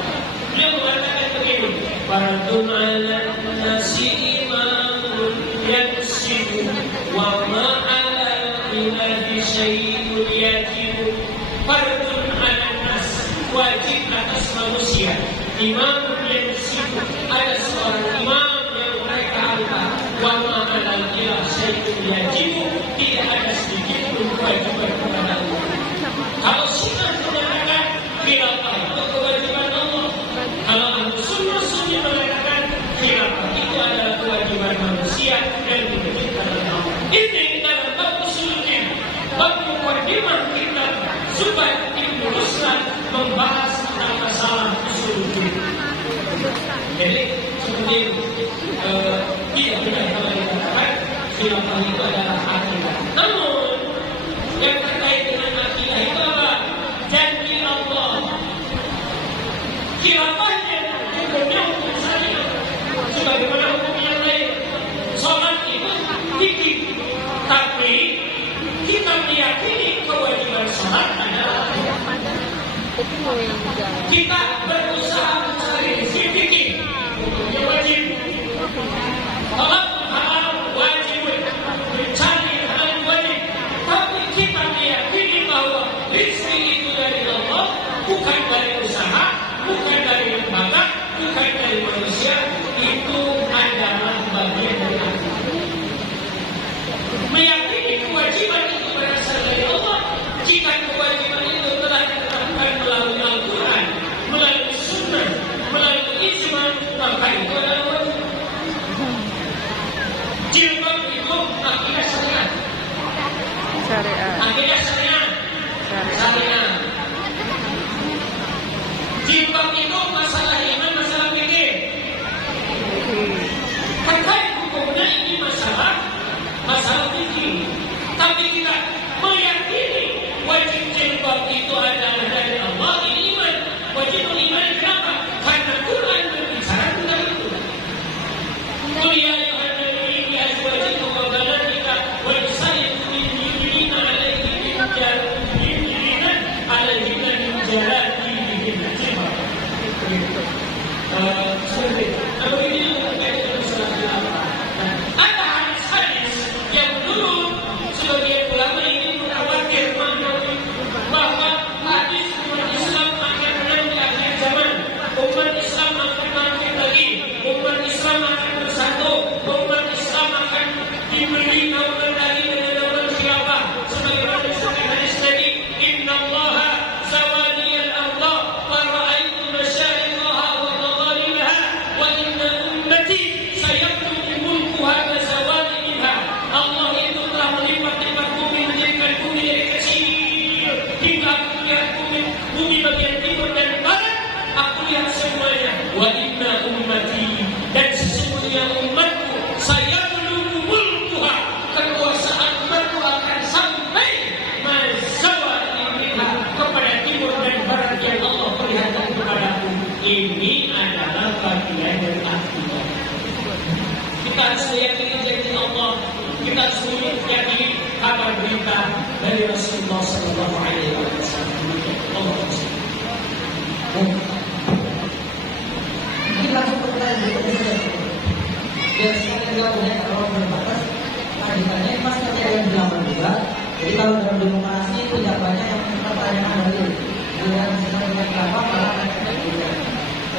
Beliau mengatakan begini, Fardun 'alan nasi imamun yaksibu wa ma'ala ilahi syai'un yajibu. Fardun 'alan nas, wajib atas manusia. Imam yaksibu, ada seorang imam yang mereka angkat. Wa ma'ala ilahi syai'un yajibu, tidak ada sedikit pun kewajiban kepada Allah. Kalau Syiah mengatakan khilafah itu kewajiban Allah, kalau Ahlussunnah Sunni mengatakan khilafah itu adalah kewajiban manusia yang diberikan oleh Allah. Ini dalam bab usuluddin, bab muqaddimah kitab Zubat Ibnu Ruslan membahas tentang masalah usuluddin. Jadi seperti tidak benar kalau dikatakan khilafah itu adalah khilafahnya hukumnya hukum syariat sebagaimana hukum yang lain. Sholat itu fikih, tapi kita meyakini kewajiban sholat adalah kita berusaha mencari fikih hukumnya wajib. Sholat halal wajib, mencari halal wajib, tapi kita meyakini bahwa rezeki itu dari Allah, bukan dari usaha, bukan dari lembaga, bukan dari manusia. Itu adalah bagian dari agama. Meyakini kewajiban itu berasal dari Allah. Jika kewajiban itu telah ditetapkan melalui Al-Quran, melalui Sunnah, melalui ijma, maka itu adalah wajib. Jilbab itu akidah syariat. Akidah syariat. Jilbab itu masalah iman, masalah fikih. Terkait hukumnya ini masalah fikih. Tapi kita meyakini wajib jilbab itu adalah dari Allah, ini iman. Wajib iman kenapa? Karena Quran berbicara tentang itu. Kuliah ada hadis-hadis yang dulu sebagian ulama ini mengkhawatir bahwa hadis umat Islam akan menang di akhir zaman, umat Islam akan bangkit lagi, umat Islam akan bersatu, umat Islam akan diberi naungan lagi dengan naungan khilafah. Sebagaimana disebutkan hadis tadi, Inna Allaha zawadiyal Allah wa ra'aitu masyariqaha wa magharibaha wa inna ummati sayabdu mulkuha wa zawadi minha. Allah itu telah melipat-lipat bumi, menjadikan bumi dari kecil hingga aku lihat bumi bagian timur dan barat, aku lihat semuanya. Wa inna ummati, dan sesungguhnya umatku, sayabdu mulkuha, kekuasaan umatku akan sampai mazawadi minha, kepada timur dan barat yang Allah perlihatkan kepadaku. Ini adalah bagian dari akidah. Kita harus meyakini janji Allah. Kita harus meyakini kabar berita dari Rasulullah Sallallahu Alaihi Wasallam. Allah Mungkin langsung pertanyaan berikutnya. Biar sekalian jawabnya kalau berbatas. Nah ditanya pas tadi yang bilang juga. Jadi kalau dalam demokrasi itu tidak banyak yang pertanyaan dari yang sebenarnya apa malah ada.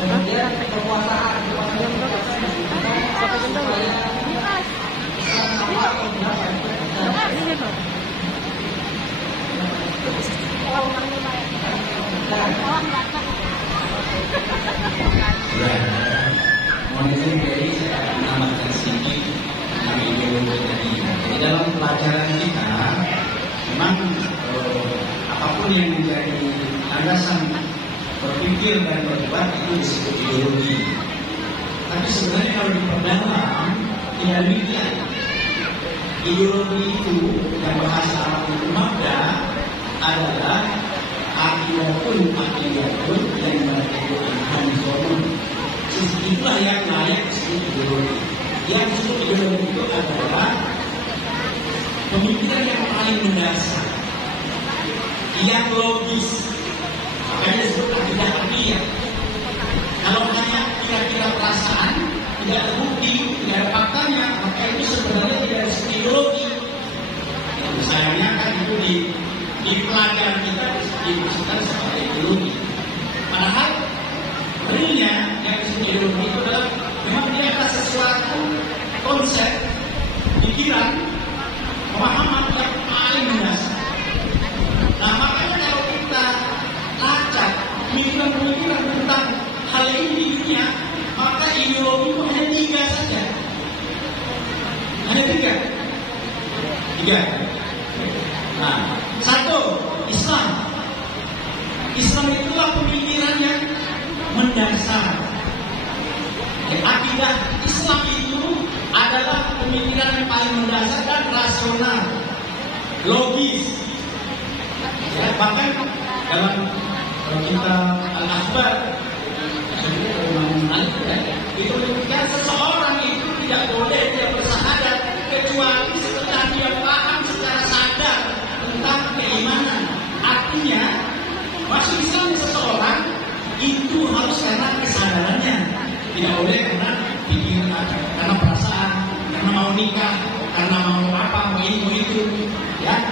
Kemudian kekuasaan mohon izin dari saya menambahkan sedikit tentang ideologi tadi. Di dalam pelajaran kita, memang apapun yang menjadi landasan berpikir dan berdebat itu disebut ideologi. Tapi sebenarnya kalau diperdalam tidak demikian. Ideologi itu yang bahasa Arab itu mabda adalah akidatun yang melakukan hanzon. Itulah yang layak disebut ideologi. Yang disebut ideologi itu adalah pemikiran yang paling mendasar, yang logis. Makanya disebut akidah akidiyah. Kalau hanya kira-kira perasaan, tidak ada bukti, tidak ada faktanya, maka itu sebenarnya tidak disebut ideologi. Sayangnya kan itu di pelajaran kita dimasukkan sebagai ideologi. Padahal realnya yang disebut ideologi itu adalah memang dia adalah sesuatu konsep, pikiran, pemahaman yang paling mendasar. Nah makanya kalau kita lacak pemikiran-pemikiran tentang hal ini di dunia, maka ideologi itu hanya 3 saja. Hanya 3. Nah, 1, Islam. Islam itulah pemikiran yang mendasar. Akidah Islam itu adalah pemikiran yang paling mendasar dan rasional, logis. Ya, bahkan dalam kitab Al-Akhbar Tidak boleh karena pikiran, karena perasaan, karena mau nikah, karena mau apa, mau ini, mau itu. Ya.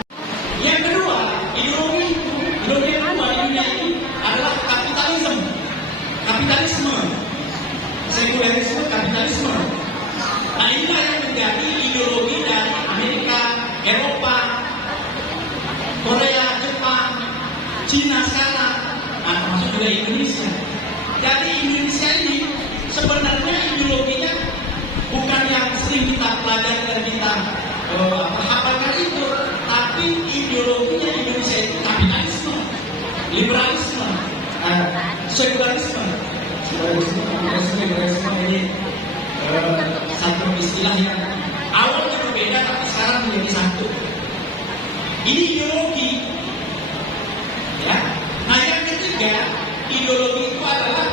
Yang kedua, ideologi kedua di dunia ini adalah kapitalisme, sekulerisme, kapitalisme. Nah, inilah yang menjadi ideologi dari Amerika, Eropa, Korea, Jepang, Cina sekarang, nah, termasuk juga Indonesia. Jadi Indonesia ini sebenarnya ideologinya bukan yang sering kita pelajari dan kita hafalkan itu, tapi ideologinya Indonesia itu kapitalisme, liberalisme, sekularisme. Sekularisme ini satu istilah yang awalnya berbeda tapi sekarang menjadi satu. Ini ideologi. Ya. Nah, yang ketiga, ideologi itu adalah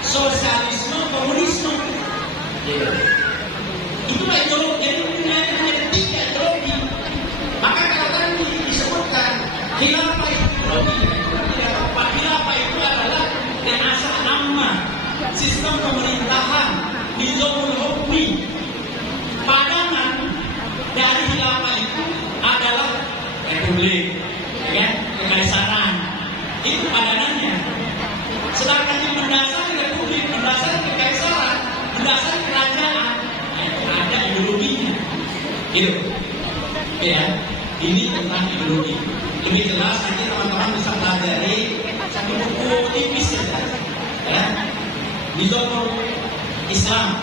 sosialisme, komunisme. Itulah ideologi. Jadi hanya tiga ideologi. Maka kalau tadi disebutkan khilafah ideologi, khilafah itu adalah asal nama sistem pemerintahan nizamul hukmi. Padanan dari khilafah itu adalah republik, ya, kekaisaran. Itu padanannya. Sedangkan yang mendasari republik, mendasari kekaisaran, mendasari kerajaan, itu ada ideologinya. Gitu. Ya, ini tentang ideologi. Lebih jelas nanti teman-teman bisa pelajari satu buku tipis ya. Nizamul Islam,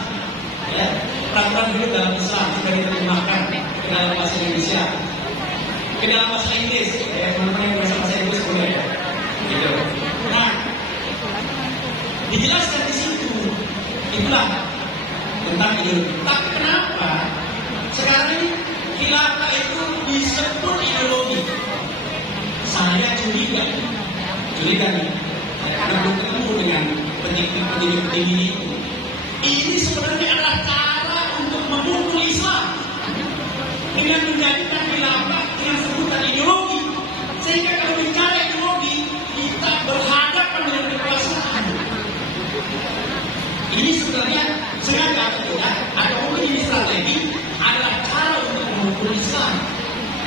ya, peraturan hidup dalam Islam sudah diterjemahkan ke dalam bahasa Indonesia, ke dalam bahasa Inggris. Ya, teman-teman yang bisa bahasa Inggris boleh. Gitu. Nah, dijelaskan di situ, itulah tentang ideologi. Tapi kenapa sekarang ini khilafah itu disebut ideologi? Saya curiga nih, karena belum ketemu dengan petinggi-petinggi itu. Ini sebenarnya adalah cara untuk memukul Islam dengan menjadikan khilafah dengan sebutan ideologi, sehingga kalau bicara ideologi kita berhadapan dengan kekuasaan. Ini sebenarnya sengaja atau tidak, atau mungkin ini strategi, adalah cara untuk memukul Islam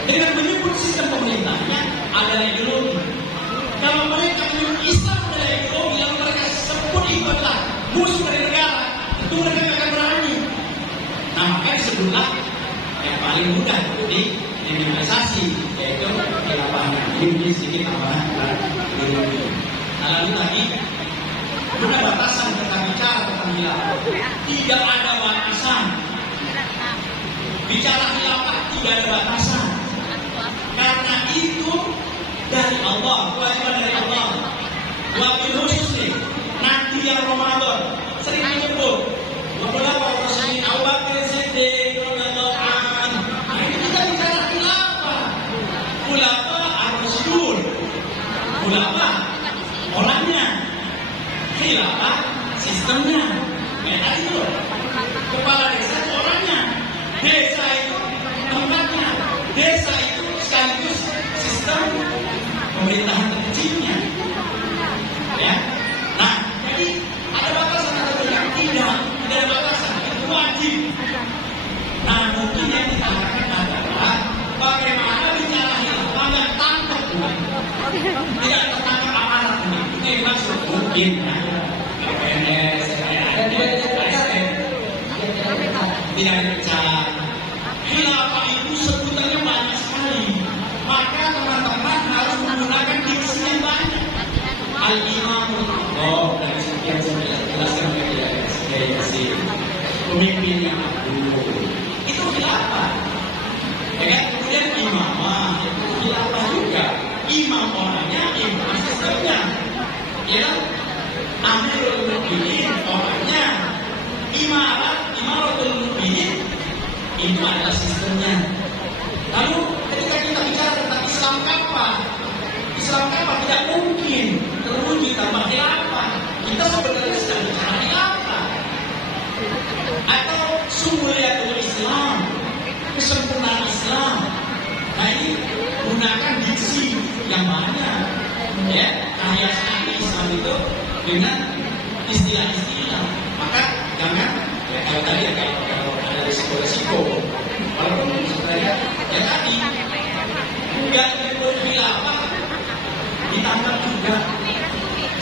dengan menyebut sistem pemerintahnya adalah ideologi. Kalau mereka menyebut Islam adalah ideologi, lalu mereka sebut itu adalah musuh dari negara, itu mereka akan berani. Nah, maka disebutlah yang paling mudah di kriminalisasi, yaitu khilafahnya. Ini sedikit tambahan ideologi. Nah, lalu lagi, ada batasan kita bicara tentang khilafah. Tidak ada batasan. Bicara khilafah tidak ada batasan. Karena itu dari Allah, kewajiban dari Allah. Wabil khusus nih, nanti yang Ramadan sering menyebut beberapa Rasulullah Abu Bakar Siddiq radhiyallahu anhu. Ini kita bicara khilafah. Khulafah ar-Rasul. Khulafah orangnya, khilafah sistemnya. Ya tadi itu. Kepala desa itu orangnya, desa itu tempatnya, desa itu sekaligus sistem pemerintahan terkecilnya. Ya. Nah, jadi ada batasan atau tidak? Tidak ada batasan. Itu wajib. Nah, mungkin yang kita harapkan adalah bagaimana bicara khilafah nggak tangkap, tidak tertangkap amanat. Ini maksud mungkin. PNS, ASN, tidak dipecat. Khilafah itu sebutannya banyak sekali. Maka teman-teman harus menggunakan diksi yang banyak. Al-Imam, dari sekian jelaskan kasih pemimpin yang agung. Itu khilafah. Ya kan? Kemudian imamah, itu khilafah juga. Imam orangnya, imam sistemnya. Ya kan? Amirul Mukminin orangnya. Imaratul Mukminin itu adalah sistemnya. Lalu ketika kita bicara tentang Islam kapan tidak mungkin terwujud tanpa khilafah. Kita sebenarnya sedang bicara khilafah atau sumuriyatul Islam, kesempurnaan Islam. Nah, ini gunakan diksi yang banyak, ya, kayak Islam itu dengan istilah-istilah. Maka jangan ya kalau tadi ya kalau ada risiko, walaupun sebenarnya ya tadi nggak khilafah ditambah juga.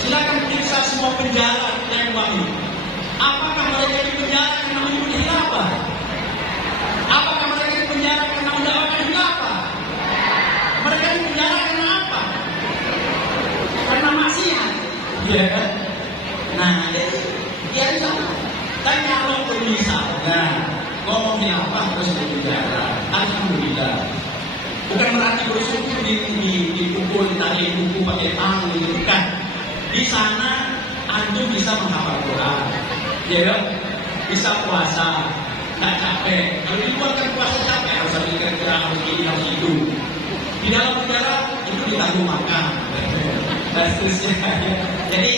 Silakan periksa semua penjara yang wahyu. Apakah mereka di penjara karena menyebut khilafah? Apakah mereka di penjara karena mendakwakan khilafah? Mereka di penjara karena apa? Karena maksiat, ya kan? Nah, jadi ya sama. Dan kalau misalnya ngomong khilafah terus di penjara, alhamdulillah. Bukan berarti bersyukur dipukul tali buku pakai tang gitu, bukan. Di sana antum bisa menghafal Quran, ya kan? Bisa puasa, nggak capek. Kalau di luar kan puasa capek, harus kerja, harus ini, harus itu. Di dalam penjara itu ditanggung makan, dan seterusnya. Jadi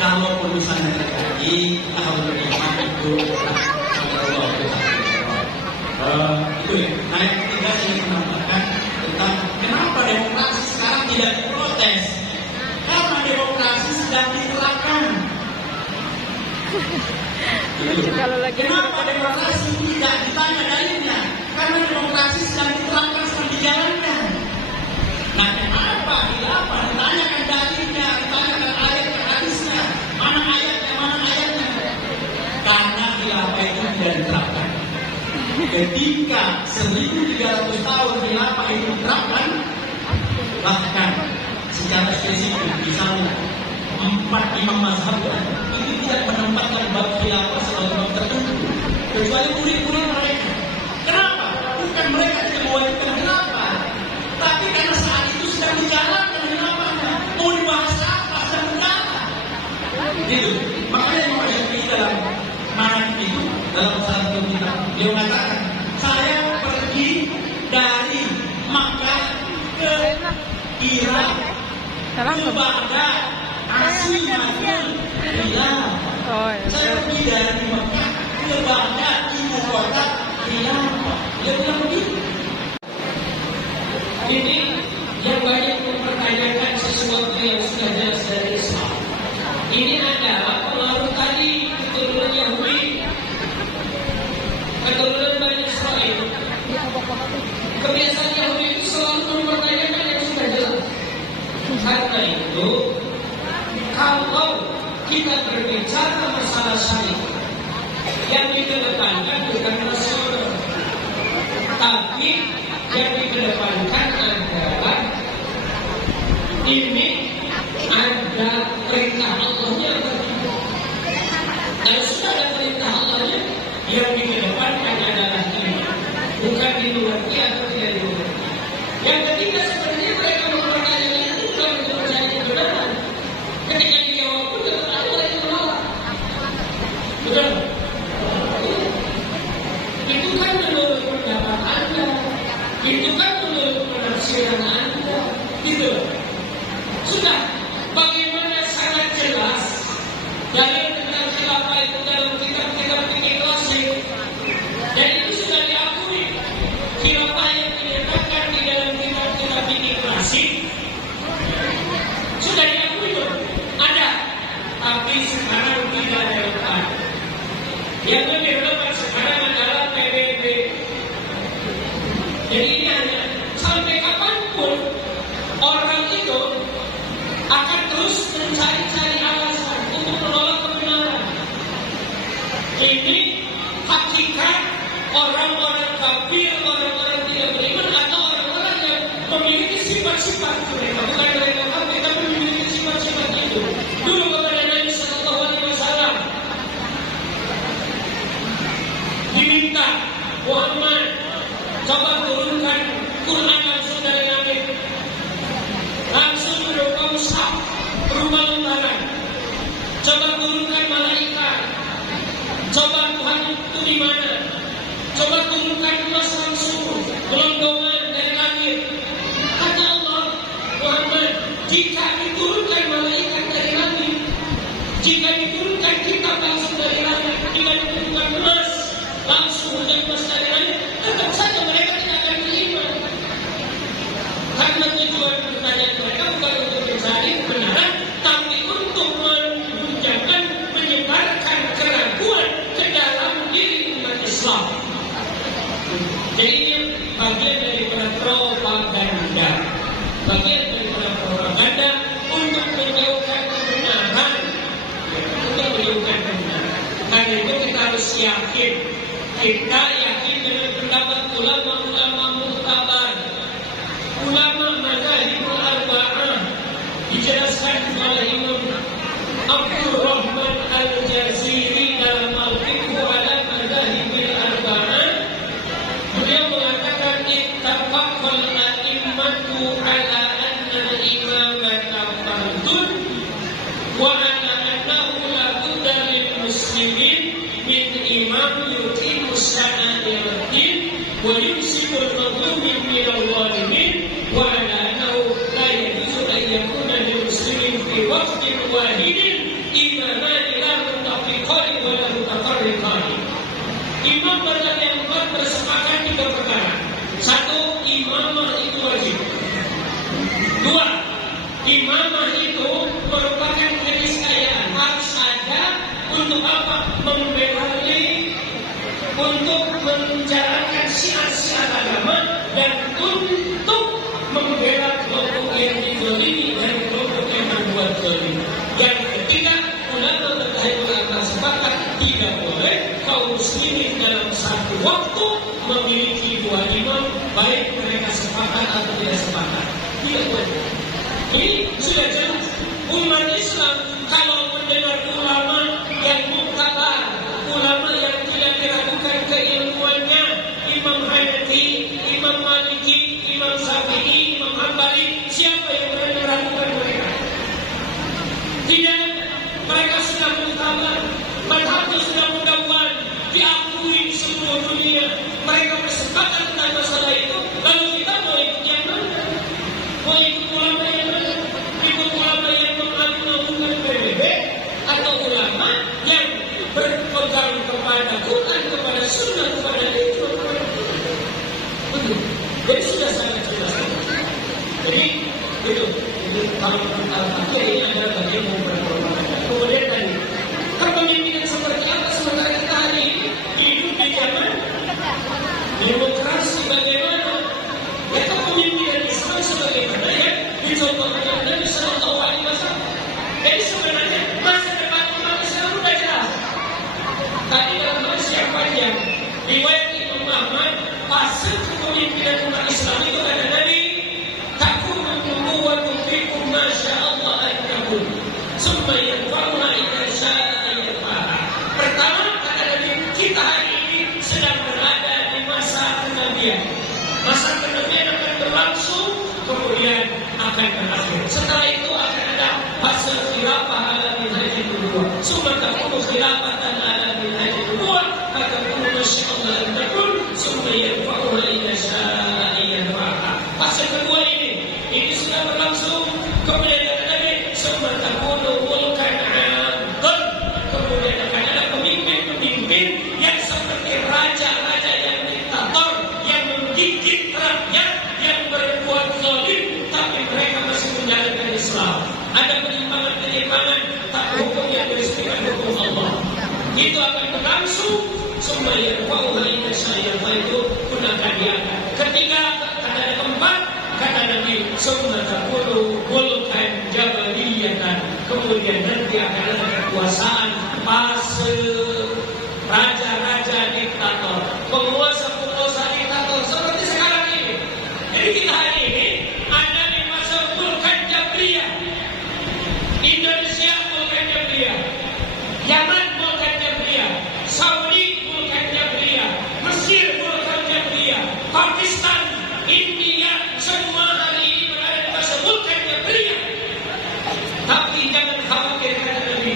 kalau urusannya terjadi, kita harus beriman itu Allah itu ya. Nah yang ketiga saya ingin menambahkan tentang kenapa demokrasi sekarang tidak diprotes. Karena demokrasi sedang diterapkan. Kenapa demokrasi tidak ditanya dalilnya? Karena demokrasi sedang diterapkan, sedang dijalankan. Nah, kenapa khilafah ditanyakan dalilnya, ditanyakan ayat dan hadisnya, mana ayatnya? Karena khilafah itu tidak diterapkan. Ketika 1300 tahun khilafah itu diterapkan, bahkan secara spesifik misalnya 4 imam mazhab itu tidak menempatkan bab khilafah sebagai bab tertentu kecuali murid-murid mereka. Kenapa? Bukan mereka tidak mewajibkan khilafah, tapi karena saat itu sedang dijalankan khilafahnya. Mau dibahas apa? Sedang berjalan. Gitu. Makanya Imam Syafi'i dalam manaqib itu dalam satu kitab beliau mengatakan, saya pergi dari Makkah ke Irak ke Baghdad, Asimatul Bilal. Saya pergi dari Makkah ke Baghdad, ibu kota khilafah. Dia bilang begitu. Ini yang banyak mempertanyakan sesuatu yang sudah jelas dari Islam. Ini adalah pengaruh tadi keturunan Yahudi, keturunan Bani Israel. Kebiasaan Yahudi itu selalu mempertanyakan yang sudah jelas. Karena itu, kalau kita berbicara masalah syariat, yang dikedepankan bukan rasional, tapi yang dikedepankan adalah ini ada perintah Allahnya atau tidak. Dan sudah ada perintah Allahnya, yang dikedepankan adalah ini, bukan dimengerti atau tidak dimengerti. Yang ketiga sebenarnya mereka mempertanyakan itu bukan untuk mencari kebenaran. Ketika dijawab pun tetap ada orang yang menolak. Betul? Itu kan menurut pendapat Anda, itu kan menurut penafsiran Anda, gitu. Sudah, bagaimana sangat jelas dalil tentang khilafah itu dalam kitab-kitab fikih klasik, dan itu sudah diakui. Khilafah yang dinyatakan di dalam kitab-kitab fikih klasik sudah diakui tuh, ada, tapi sekarang tidak relevan. Yang lebih relevan sekarang adalah PBB. Jadi ini hanya sampai kapanpun orang itu akan terus mencari-cari alasan untuk menolak kebenaran. Ini hakikat orang-orang kafir, orang-orang tidak beriman, atau orang-orang yang memiliki sifat-sifat mereka. Bukan mereka kafir, tapi memiliki sifat-sifat itu. Dulu kepada Nabi Sallallahu Alaihi Wasallam diminta, Muhammad, coba turunkan Quran langsung dari langit, langsung berupa mushaf, berupa lembaran. Coba turunkan malaikat. Coba Tuhan itu di mana? Coba turunkan emas langsung, gelondongan dari langit. Kata Allah, Muhammad, jika diturunkan malaikat dari langit, jika diturunkan kitab langsung dari langit, jika diturunkan emas langsung dari emas dari langit, tetap saja mereka tidak akan beriman. Karena tujuan pertanyaan mereka bukan untuk mencari kebenaran, tapi untuk menunjukkan, menyebar harus yakin. Kita yakin dengan pendapat ulama-ulama muktabar, ulama madzhabul arba'ah, dijelaskan oleh Imam Abdurrahman Al-Jaziri dalam Al-Fiqh ala Madzhabil Arba'ah. Beliau mengatakan ittafaqal a'immatu ala anna al-imamata fardun wa ala annahu la budda lil muslimin min imam yuqimus sha'airatin wa yumsikul mazlumin min al-zalimin wa ala annahu la yajuzu an yakuna lil muslimin fi waqtin wahidin imamani la mutafiqani wa la mutafarriqani. Imam mazhab yang empat bersepakat 3 perkara. 1. Imamah itu wajib. 2. Imamah itu merupakan keniscayaan, harus ada untuk apa? Membelai, untuk menjalankan syiar-syiar agama, dan untuk membela kelompok yang dizalimi dan kelompok yang berbuat zalim. Yang ketiga, ulama madzhabul arba'ah sepakat tidak boleh kaum muslimin dalam satu waktu memiliki 2 imam, baik mereka sepakat atau tidak sepakat. Tidak boleh. Ini sudah jelas. Umat Islam kalau mendengar ulama yang muktabar, ulama yang tidak diragukan keilmuannya, Imam Hanafi, Imam Maliki, Imam Syafi'i, Imam Hambali, siapa yang berani meragukan mereka? Tidak, mereka sudah muktabar, madhabnya sudah mudawwan, diakui seluruh dunia. Mereka bersepakat tentang masalah itu. Lalu kita mau ikut yang mana? Mau ikut ulama yang mana? Ikut ulama yang mengagung-agungkan PBB atau ulama yang berpegang kepada Quran, kepada Sunnah, kepada itu? Jadi sudah sangat jelas. Jadi itu kalau ini adalah bagian memperbaiki. Kemudian tadi kepemimpinan seperti apa sementara kita hari ini hidup di zaman demokrasi bagaimana? Ya kepemimpinan Islam sebagaimana ya dicontohkan oleh Nabi Sallallahu Alaihi Wasallam. Jadi sebenarnya masa depan umat Islam sudah jelas. Tadi dalam hadis yang panjang riwayat Imam Ahmad, fase kepemimpinan umat Islam itu kata Nabi, takunu nubuwwatu fikum masya Allah an takun, summa yanfa'uha idza syaa yanfa'ha. Pertama kata Nabi, kita hari ini sedang berada di masa kenabian. Masa kenabian akan berlangsung, kemudian akan berakhir. Setelah itu akan ada fase khilafah ala minhajin nubuwwah. Summa takunu khilafatan ala minhajin nubuwwah, takunu masya Allah an takun, summa yanfa'uha idza syaa yanfa'ha. Fase kedua ini sudah berlangsung. Kemudian kata Nabi, summa takunu mulkan 'adlan. Kemudian akan ada pemimpin-pemimpin yang seperti raja-raja yang diktator, yang menggigit rakyat, yang berbuat zalim, tapi mereka masih menjalankan Islam. Ada penyimpangan-penyimpangan, tapi hukumnya berdasarkan hukum Allah. Itu akan berlangsung. Summa yanfa'uha idza syaa yanfa'ha, itu pun akan diangkat. Ketiga, kata ada keempat, kata Nabi, summa takunu mulkan jabaliyatan. Kemudian nanti akan ada kekuasaan fase raja-raja diktator, penguasa-penguasa diktator seperti sekarang ini. Jadi kita hari ini ada di masa mulkan jabriyah. Indonesia mulkan jabriyah, Yaman mulkan jabriyah, Saudi mulkan jabriyah, Mesir mulkan jabriyah, Pakistan, India, semua hari ini berada di masa mulkan jabriyah. Tapi jangan khawatir, kata Nabi,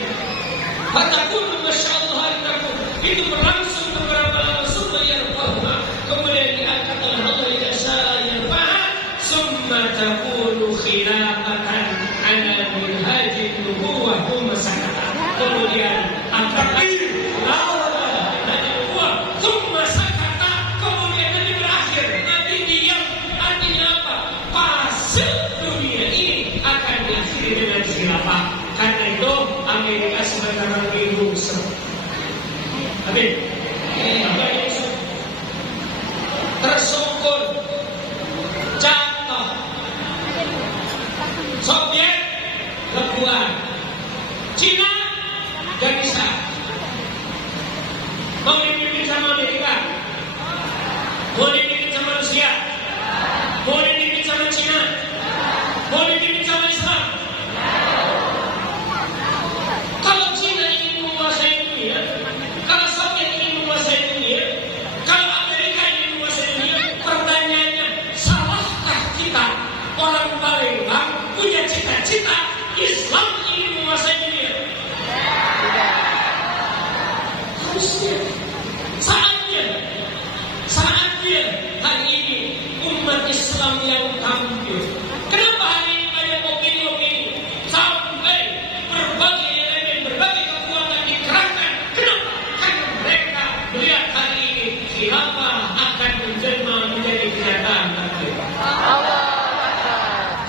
fatakun masya Allah antakum, itu berlangsung beberapa lama. Summa yarfa'uha, kemudian diangkat oleh Allah idza syaa yarfa'ha, summa takunu khilafatan ala minhajin nubuwwah thumma sakata. Kemudian akan thumma sakata, kemudian Nabi berakhir, Nabi diam. Artinya apa? Fase dunia ini akan diakhiri dengan khilafah. Karena itu Amerika sebentar lagi rusak. Amin. Tersungkur, jatuh. Soviet lebuan, Cina gak bisa. Mau dipimpin sama Amerika? Mau dipimpin sama Rusia? Mau dipimpin sama Cina? Mau dipimpin sama Islam? Kalau Cina ingin menguasai dunia, kalau Soviet ingin menguasai dunia, kalau Amerika ingin menguasai dunia, pertanyaannya, salahkah kita orang Palembang punya cita-cita Islam ingin menguasai dunia? Harusnya saatnya hari ini umat Islam yang tampil. Kenapa hari ini banyak opini-opini sampai berbagai elemen, berbagai kekuatan dikerahkan? Kenapa? Karena mereka melihat hari ini khilafah akan menjelma menjadi kenyataan nanti.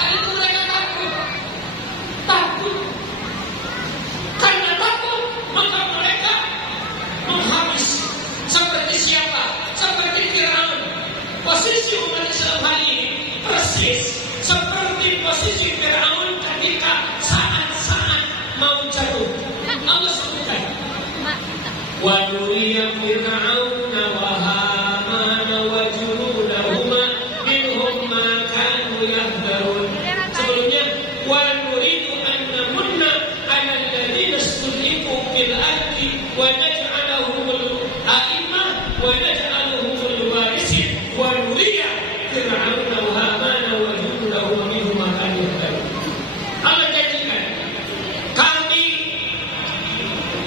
Karena itu mereka takut. Karena takut, maka mereka menghabis. Seperti siapa? Seperti Firaun. Posisi umat Islam hari ini persis seperti posisi Firaun ketika saat-saat mau jatuh. Allah sebutkan, wa nuriya fir'auna wa hamana wa junudahuma minhum ma kanu yahdharun. Sebelumnya, wa nuridu an namunna 'ala alladziina istud'ifu fil ardi wa naj'alahum a'immah wa naj'alahum al-warithin wa nuriya fir'auna wa hamana wa junudahuma minhum ma kanu yahdharun. Allah janjikan, kami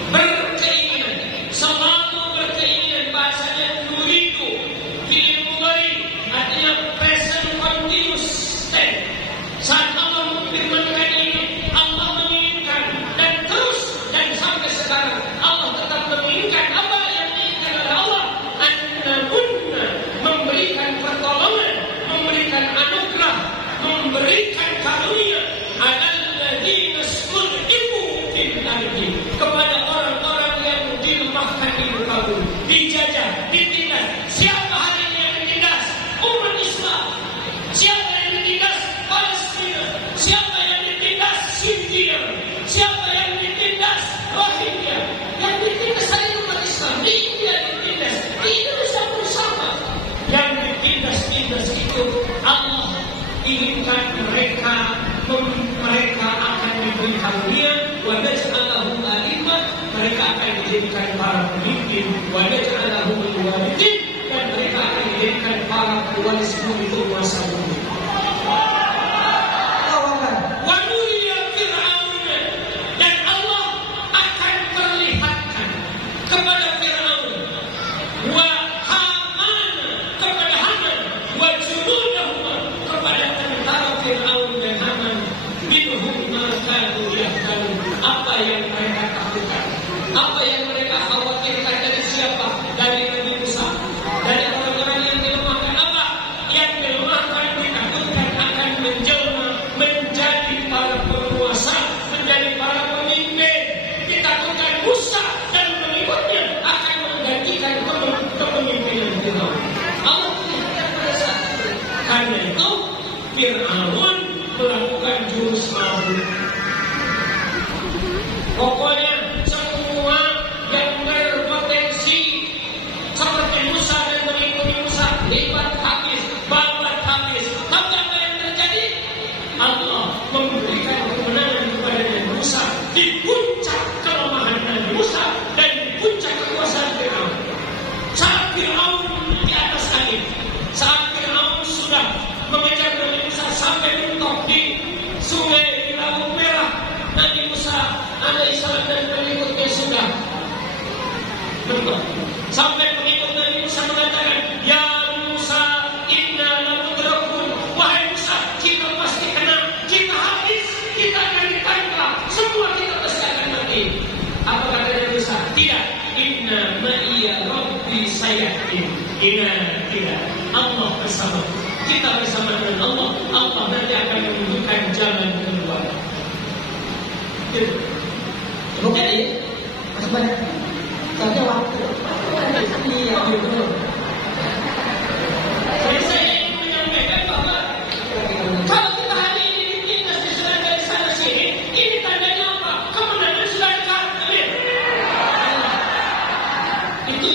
berkeinginan, selalu berkeinginan, bahasanya nuridu fi'il mudhari, artinya present continuous tense. Saat Allah memfirmankan ini, Allah menginginkan, dan terus dan sampai sekarang Allah tetap menginginkan. Apa yang diinginkan oleh Allah? An-namunna, memberikan pertolongan, memberikan anugerah, memberikan karunia, alalladzina istud'ifu fil ardi, kepada orang-orang yang dilemahkan di muka bumi, dijajah, ditindas. Siapa hari ini yang ditindas? Umat Islam. Siapa yang ditindas? Palestina. Siapa yang ditindas? Syria. Siapa yang ditindas? Rohingya. Yang ditindas hari umat Islam. Di India ditindas, di Indonesia pun sama. Yang ditindas itu Allah inginkan mereka akan diberi karunia, wa naj'alahum a'immah, mereka akan dijadikan para pemimpin, wa naj'alahum al-warithin, dan mereka akan dijadikan para pewaris bumi, penguasa bumi. Wa nuriya fir'auna, dan Allah akan perlihatkan kepada Firaun, wa hamana, kepada Haman, wa junudahuma, kepada tentara Firaun dan Haman, minhum ma kanu yahdharun, apa yang mereka takutkan, apa yang mereka khawatirkan. Dari siapa? Dari Nabi Musa, dari orang-orang yang dilemahkan. Apa yang dilemahkan, ditakutkan akan menjelma menjadi para penguasa, menjadi para pemimpin. Ditakutkan Musa dan pengikutnya akan menggantikan kepemimpinan Firaun. Allah mengingatkan pada saat itu. Karena itu Firaun melakukan jurus mabuk. Pokoknya semua yang berpotensi seperti Musa dan pengikut Musa libat habis, babat habis. Tapi apa yang terjadi? Allah memberikan kemenangan kepada Nabi Musa di puncak kelemahan Nabi Musa dan di puncak kekuasaan Firaun. Saat Firaun di atas angin, saat Firaun sudah mengejar Nabi Musa sampai mentok di sungai, di Laut Merah, Nabi Musa alaihissalam dan pengikutnya sudah mentok. Sampai pengikut Nabi Musa mengatakan, ya Musa, inna lamudrakun, wahai Musa, kita pasti kena, kita habis, kita akan ditangkap, semua kita pasti akan mati. Apa kata Nabi Musa? Tidak, inna ma'iya rabbi sayahdin. Tidak, Allah bersama kita, bersama dengan Allah. Allah nanti akan menunjukkan jalan keluar. Jadi, masih banyak. Tapi waktu. Iya, betul. Jadi saya ingin menyampaikan bahwa kalau kita hari ini ditindas diserang dari sana sini, ini tandanya apa? Kemenangan sudah dekat. Itu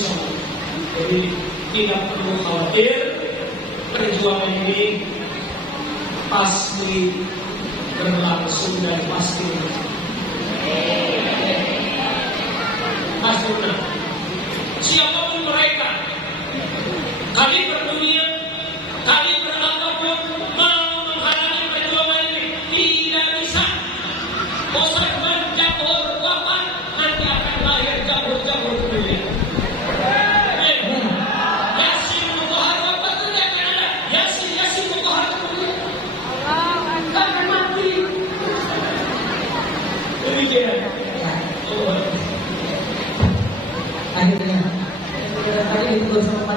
besok. Jadi tidak perlu khawatir, perjuangan ini pasti berlangsung dan pasti menang. Siapapun mereka, kaliber dunia, kaliber apapun mau menghalangi perjuangan ini tidak bisa. Bosan jabur wapan nanti akan lahir jabur-jabur dunia. Yasin mukohar wapan itu dia akan ada. Yasin mukohar dunia. Akan mati. Demikian. Akhirnya tadi itu bersama